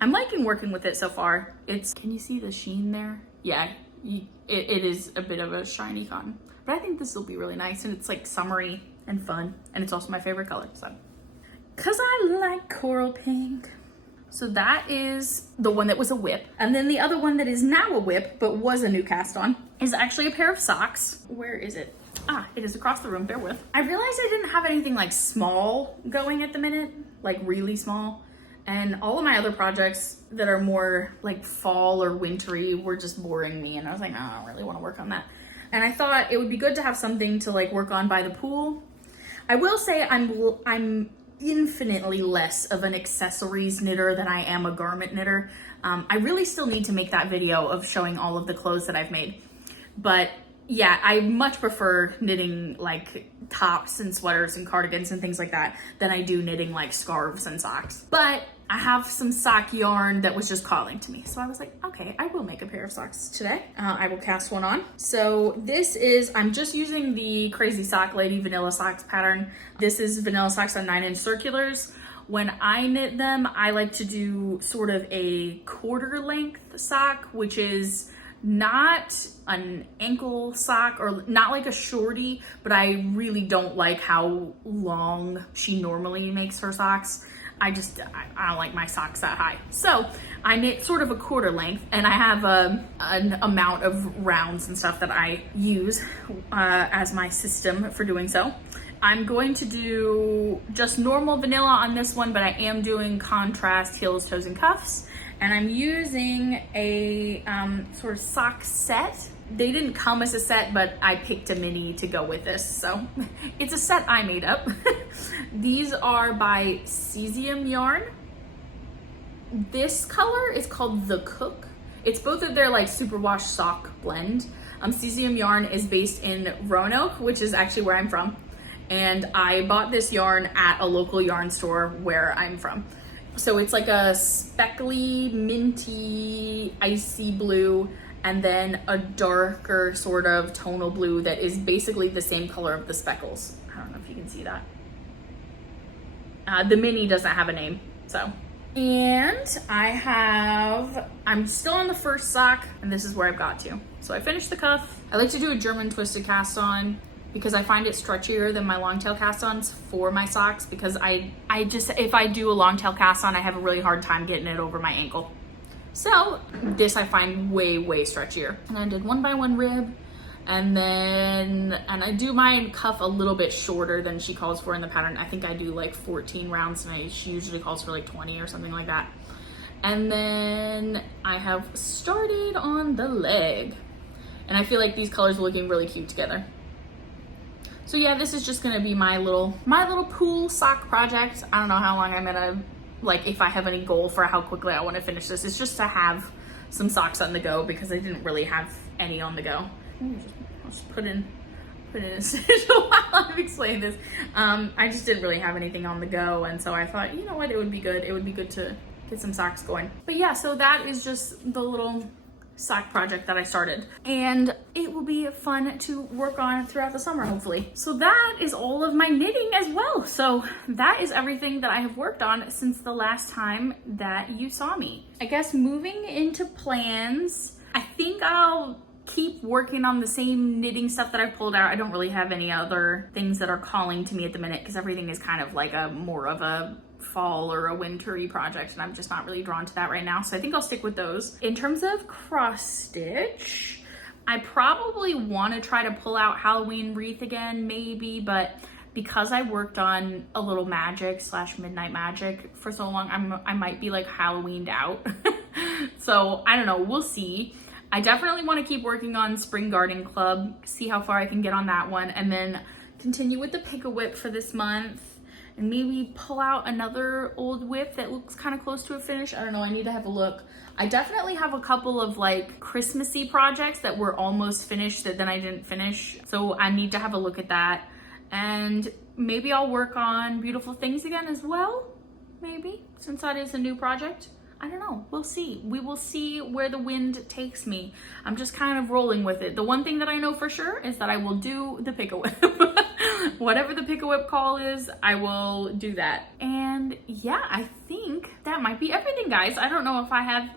I'm liking working with it so far. Can you see the sheen there? Yeah, it is a bit of a shiny cotton, but I think this will be really nice, and it's like summery and fun, and it's also my favorite color, so. 'Cause I like coral pink. So that is the one that was a whip. And then the other one that is now a whip, but was a new cast on, is actually a pair of socks. Where is it? Ah, it is across the room, bear with. I realized I didn't have anything like small going at the minute, like really small. And all of my other projects that are more like fall or wintry were just boring me. And I was like, oh, I don't really want to work on that. and I thought it would be good to have something to like work on by the pool. I will say I'm infinitely less of an accessories knitter than I am a garment knitter. I really still need to make that video of showing all of the clothes that I've made. But yeah, I much prefer knitting like tops and sweaters and cardigans and things like that than I do knitting like scarves and socks. But I have some sock yarn that was just calling to me. So I was like, okay, I will make a pair of socks today. I will cast one on. So this is, I'm just using the Crazy Sock Lady Vanilla Socks pattern. This is Vanilla Socks on 9-inch circulars. When I knit them, I like to do sort of a quarter length sock, which is not an ankle sock or not like a shorty, but I really don't like how long she normally makes her socks. I don't like my socks that high. So I knit sort of a quarter length, and I have an amount of rounds and stuff that I use as my system for doing so. I'm going to do just normal vanilla on this one, but I am doing contrast heels, toes, and cuffs. And I'm using a sort of sock set. They didn't come as a set, but I picked a mini to go with this. So it's a set I made up. These are by Cesium Yarn. This color is called The Cook. It's both of their like superwash sock blend. Cesium Yarn is based in Roanoke, which is actually where I'm from. And I bought this yarn at a local yarn store where I'm from. So it's like a speckly, minty, icy blue, and then a darker sort of tonal blue that is basically the same color of the speckles. I don't know if you can see that. The mini doesn't have a name, so. And I'm still on the first sock, and this is where I've got to. So I finished the cuff. I like to do a German twisted cast on because I find it stretchier than my long tail cast-ons for my socks, because I just, if I do a long tail cast on, I have a really hard time getting it over my ankle. So this I find way, way stretchier. And I did 1x1 rib, and I do my cuff a little bit shorter than she calls for in the pattern. I think I do like 14 rounds, and she usually calls for like 20 or something like that. And then I have started on the leg, and I feel like these colors are looking really cute together. So yeah, this is just gonna be my little pool sock project. I don't know how long I'm gonna, like, if I have any goal for how quickly I want to finish this. It's just to have some socks on the go because I didn't really have any on the go. I'll just put in a sigil while I'm explaining this. I just didn't really have anything on the go, and so I thought, you know what, it would be good. It would be good to get some socks going. But yeah, so that is just the little sock project that I started, and it will be fun to work on throughout the summer, hopefully. So that is all of my knitting as well. So that is everything that I have worked on since the last time that you saw me. I guess moving into plans, I think I'll keep working on the same knitting stuff that I've pulled out. I don't really have any other things that are calling to me at the minute because everything is kind of like more of a fall or a wintry project, and I'm just not really drawn to that right now. So I think I'll stick with those. In terms of cross stitch, I probably want to try to pull out Halloween wreath again, maybe, but because I worked on a little magic / midnight magic for so long, I might be like Halloweened out. So I don't know, we'll see. I definitely want to keep working on Spring Garden Club, see how far I can get on that one, and then continue with the Pick-a-Whip for this month, and maybe pull out another old whip that looks kind of close to a finish. I don't know, I need to have a look. I definitely have a couple of like Christmassy projects that were almost finished that then I didn't finish. So I need to have a look at that. And maybe I'll work on Beautiful Things again as well, maybe, since that is a new project. I don't know, we'll see. We will see where the wind takes me. I'm just kind of rolling with it. The one thing that I know for sure is that I will do the Pick-a-Whip. Whatever the Pick-a-Whip call is, I will do that. And yeah, I think that might be everything, guys. I don't know if I have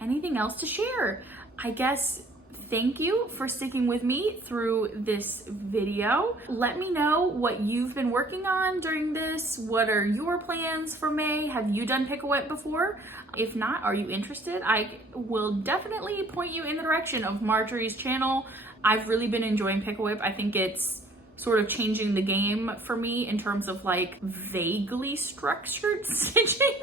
anything else to share. I guess thank you for sticking with me through this video. Let me know what you've been working on during this. What are your plans for May? Have you done Pick-a-Whip before? If not, are you interested? I will definitely point you in the direction of Marjorie's channel. I've really been enjoying Pick-a-Whip. I think it's sort of changing the game for me in terms of like vaguely structured stitching.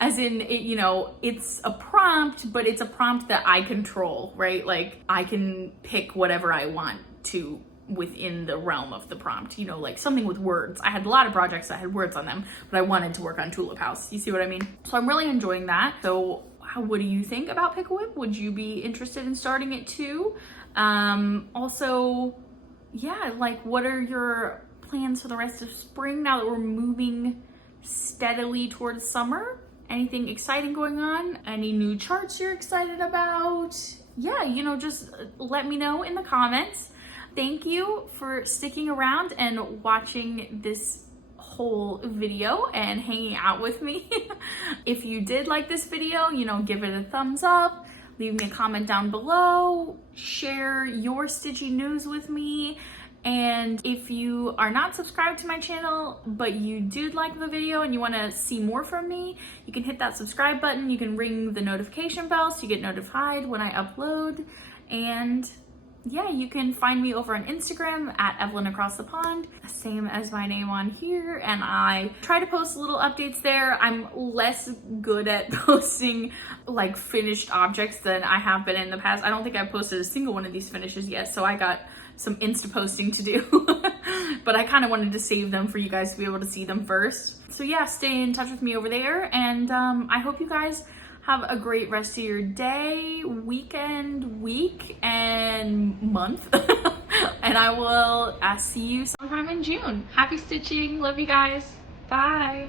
As in, it, you know, it's a prompt, but it's a prompt that I control, right? Like I can pick whatever I want to within the realm of the prompt, you know, like something with words. I had a lot of projects that had words on them, but I wanted to work on Tulip House. You see what I mean? So I'm really enjoying that. So what do you think about Pick a Whip? Would you be interested in starting it too? Also, yeah, like what are your plans for the rest of spring now that we're moving steadily towards summer? Anything exciting going on? Any new charts you're excited about? Yeah, you know, just let me know in the comments. Thank you for sticking around and watching this whole video and hanging out with me. If you did like this video, you know, give it a thumbs up, leave me a comment down below, share your stitchy news with me. And if you are not subscribed to my channel, but you did like the video and you want to see more from me, you can hit that subscribe button. You can ring the notification bell so you get notified when I upload. And yeah, you can find me over on Instagram at Evelyn Across the Pond, same as my name on here. And I try to post little updates there. I'm less good at posting like finished objects than I have been in the past. I don't think I've posted a single one of these finishes yet, so I got some Insta posting to do. But I kind of wanted to save them for you guys to be able to see them first. So yeah, stay in touch with me over there. And I hope you guys have a great rest of your day, weekend, week, and month. And I will see you sometime in June. Happy stitching. Love you guys. Bye.